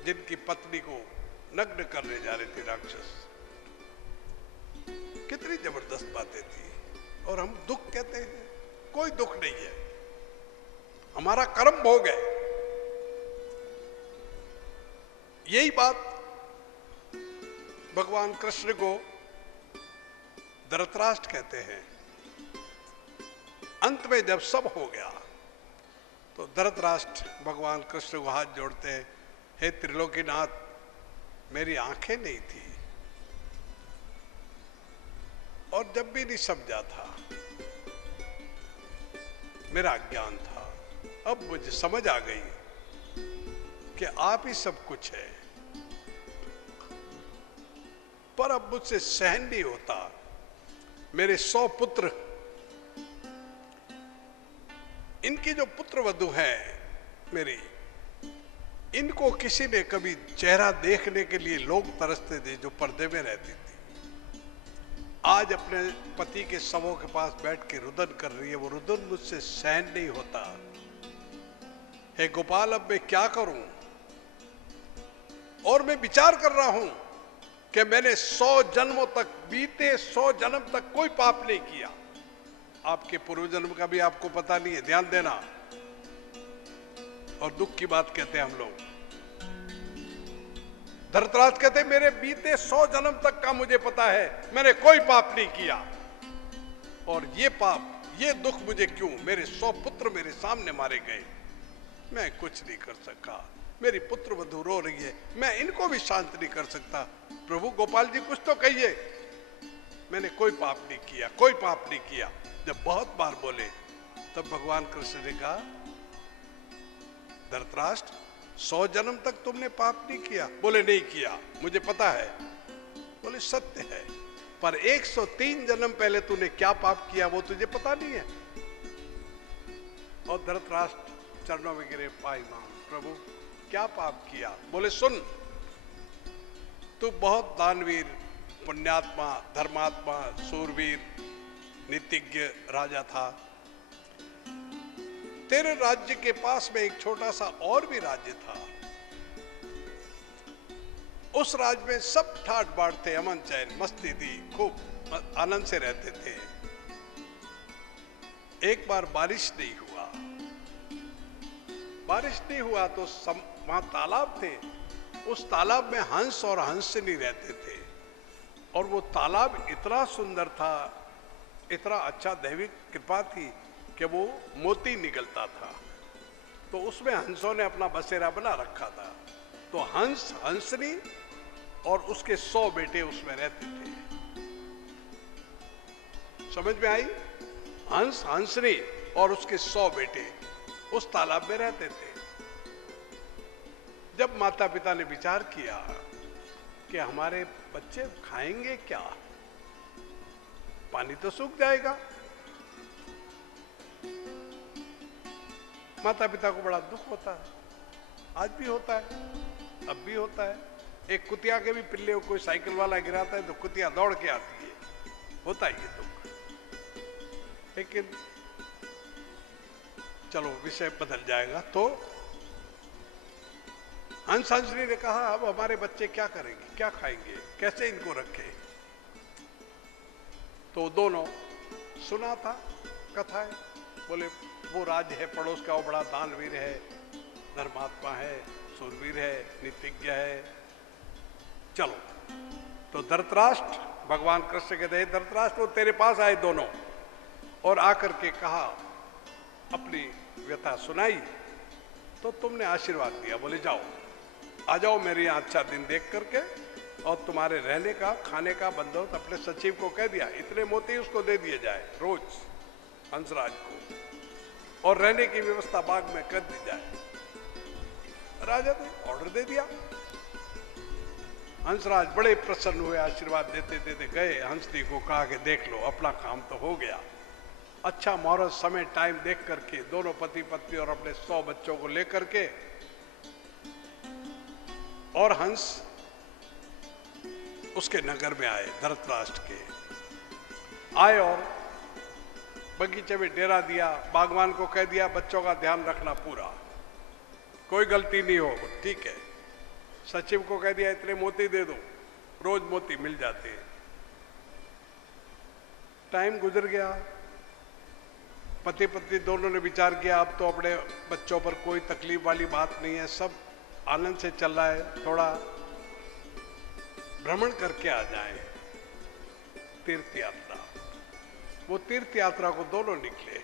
जिनकी पत्नी को नग्न करने जा रहे थे राक्षस। कितनी जबरदस्त बातें थी। और हम दुख कहते हैं, कोई दुख नहीं है, हमारा कर्म भोग है। यही बात भगवान कृष्ण को धृतराष्ट्र कहते हैं। अंत में जब सब हो गया तो धृतराष्ट्र भगवान कृष्ण को हाथ जोड़ते हैं, हे त्रिलोकीनाथ, मेरी आंखें नहीं थी, और जब भी नहीं समझा था, मेरा अज्ञान था, अब मुझे समझ आ गई। कि आप ही सब कुछ है, पर अब मुझसे सहन नहीं होता। मेरे 100 पुत्र, इनकी जो पुत्र वधू है मेरी, इनको किसी ने कभी चेहरा देखने के लिए लोग तरसते थे जो पर्दे में रहती थी, आज अपने पति के शवों के पास बैठ के रुदन कर रही है। वो रुदन मुझसे सहन नहीं होता। हे गोपाल, अब मैं क्या करूं? और मैं विचार कर रहा हूं कि मैंने 100 जन्मों तक, बीते 100 जन्म तक कोई पाप नहीं किया। आपके पूर्व जन्म का भी आपको पता नहीं है, ध्यान देना। और दुख की बात कहते हैं हम लोग। धरतराज कहते मेरे बीते 100 जन्म तक का मुझे पता है, मैंने कोई पाप नहीं किया। और ये पाप, ये दुख मुझे क्यों? मेरे 100 पुत्र मेरे सामने मारे गए, मैं कुछ नहीं कर सका। मेरी पुत्र वधू रो रही है, मैं इनको भी शांत नहीं कर सकता। प्रभु गोपाल जी कुछ तो कहिए। मैंने कोई पाप नहीं किया, कोई पाप नहीं किया। जब बहुत बार बोले तब भगवान कृष्ण ने कहा, धरतराष्ट्र 100 जन्म तक तुमने पाप नहीं किया? बोले नहीं किया, मुझे पता है। बोले सत्य है, पर 103 जन्म पहले तूने क्या पाप किया वो तुझे पता नहीं है। और धरतराष्ट्र चरणों में गिरे, पाई मां, प्रभु क्या पाप किया? बोले सुन, तू बहुत दानवीर, पुण्यात्मा, धर्मात्मा, सूरवीर, नीतिज्ञ राजा था। तेरे राज्य के पास में एक छोटा सा और भी राज्य था। उस राज्य में सब ठाट बाट थे, अमन चैन, मस्ती थी, खूब आनंद से रहते थे। एक बार बारिश नहीं हुआ। बारिश नहीं हुआ तो वहां तालाब थे। उस तालाब में हंस और हंसनी रहते थे। और वो तालाब इतना सुंदर था, इतना अच्छा, दैविक कृपा थी कि वो मोती निकलता था। तो उसमें हंसों ने अपना बसेरा बना रखा था। तो हंस, हंसनी और उसके 100 बेटे उसमें रहते थे। समझ में आई? हंस, हंसनी और उसके 100 बेटे उस तालाब में रहते थे। जब माता पिता ने विचार किया कि हमारे बच्चे खाएंगे क्या, पानी तो सूख जाएगा। माता पिता को बड़ा दुख होता है, आज भी होता है, अब भी होता है। एक कुतिया के भी पिल्ले को कोई साइकिल वाला गिराता है तो कुतिया दौड़ के आती है, होता ही है दुख। लेकिन चलो विषय बदल जाएगा। तो हंस हंसनी ने कहा, अब हमारे बच्चे क्या करेंगे, क्या खाएंगे, कैसे इनको रखें? तो दोनों सुना था कथाएं। बोले वो राज है पड़ोस का, वो बड़ा दानवीर है, धर्मात्मा है, सूरवीर है, नीतिज्ञ है। चलो, तो धृतराष्ट्र, भगवान कृष्ण कहते हैं धृतराष्ट्र, वो तेरे पास आए दोनों और आकर के कहा, अपनी व्यथा सुनाई। तो तुमने आशीर्वाद दिया, बोले जाओ, आ जाओ मेरे यहाँ अच्छा दिन देख करके, और तुम्हारे रहने का, खाने का बंदोबस्त अपने सचिव को कह दिया, इतने मोती उसको दे दिए जाए रोज, हंसराज को, और रहने की व्यवस्था बाग में कर दी जाए। राजा ने ऑर्डर दे दिया। हंसराज बड़े प्रसन्न हुए, आशीर्वाद देते देते गए। हंसनी को कहा कि देख लो, अपना काम तो हो गया। अच्छा मुहूर्त समय टाइम देख करके दोनों पति पत्नी और अपने 100 बच्चों को लेकर के, और हंस उसके नगर में आए, धृतराष्ट्र के आए, और बगीचे में डेरा दिया। बागवान को कह दिया बच्चों का ध्यान रखना पूरा, कोई गलती नहीं हो, ठीक है। सचिव को कह दिया इतने मोती दे दो, रोज मोती मिल जाते हैं। टाइम गुजर गया, पति पत्नी दोनों ने विचार किया अब तो अपने बच्चों पर कोई तकलीफ वाली बात नहीं है, सब आनंद से चल रहा है, थोड़ा भ्रमण करके आ जाए, तीर्थ यात्रा। वो तीर्थ यात्रा को दोनों निकले।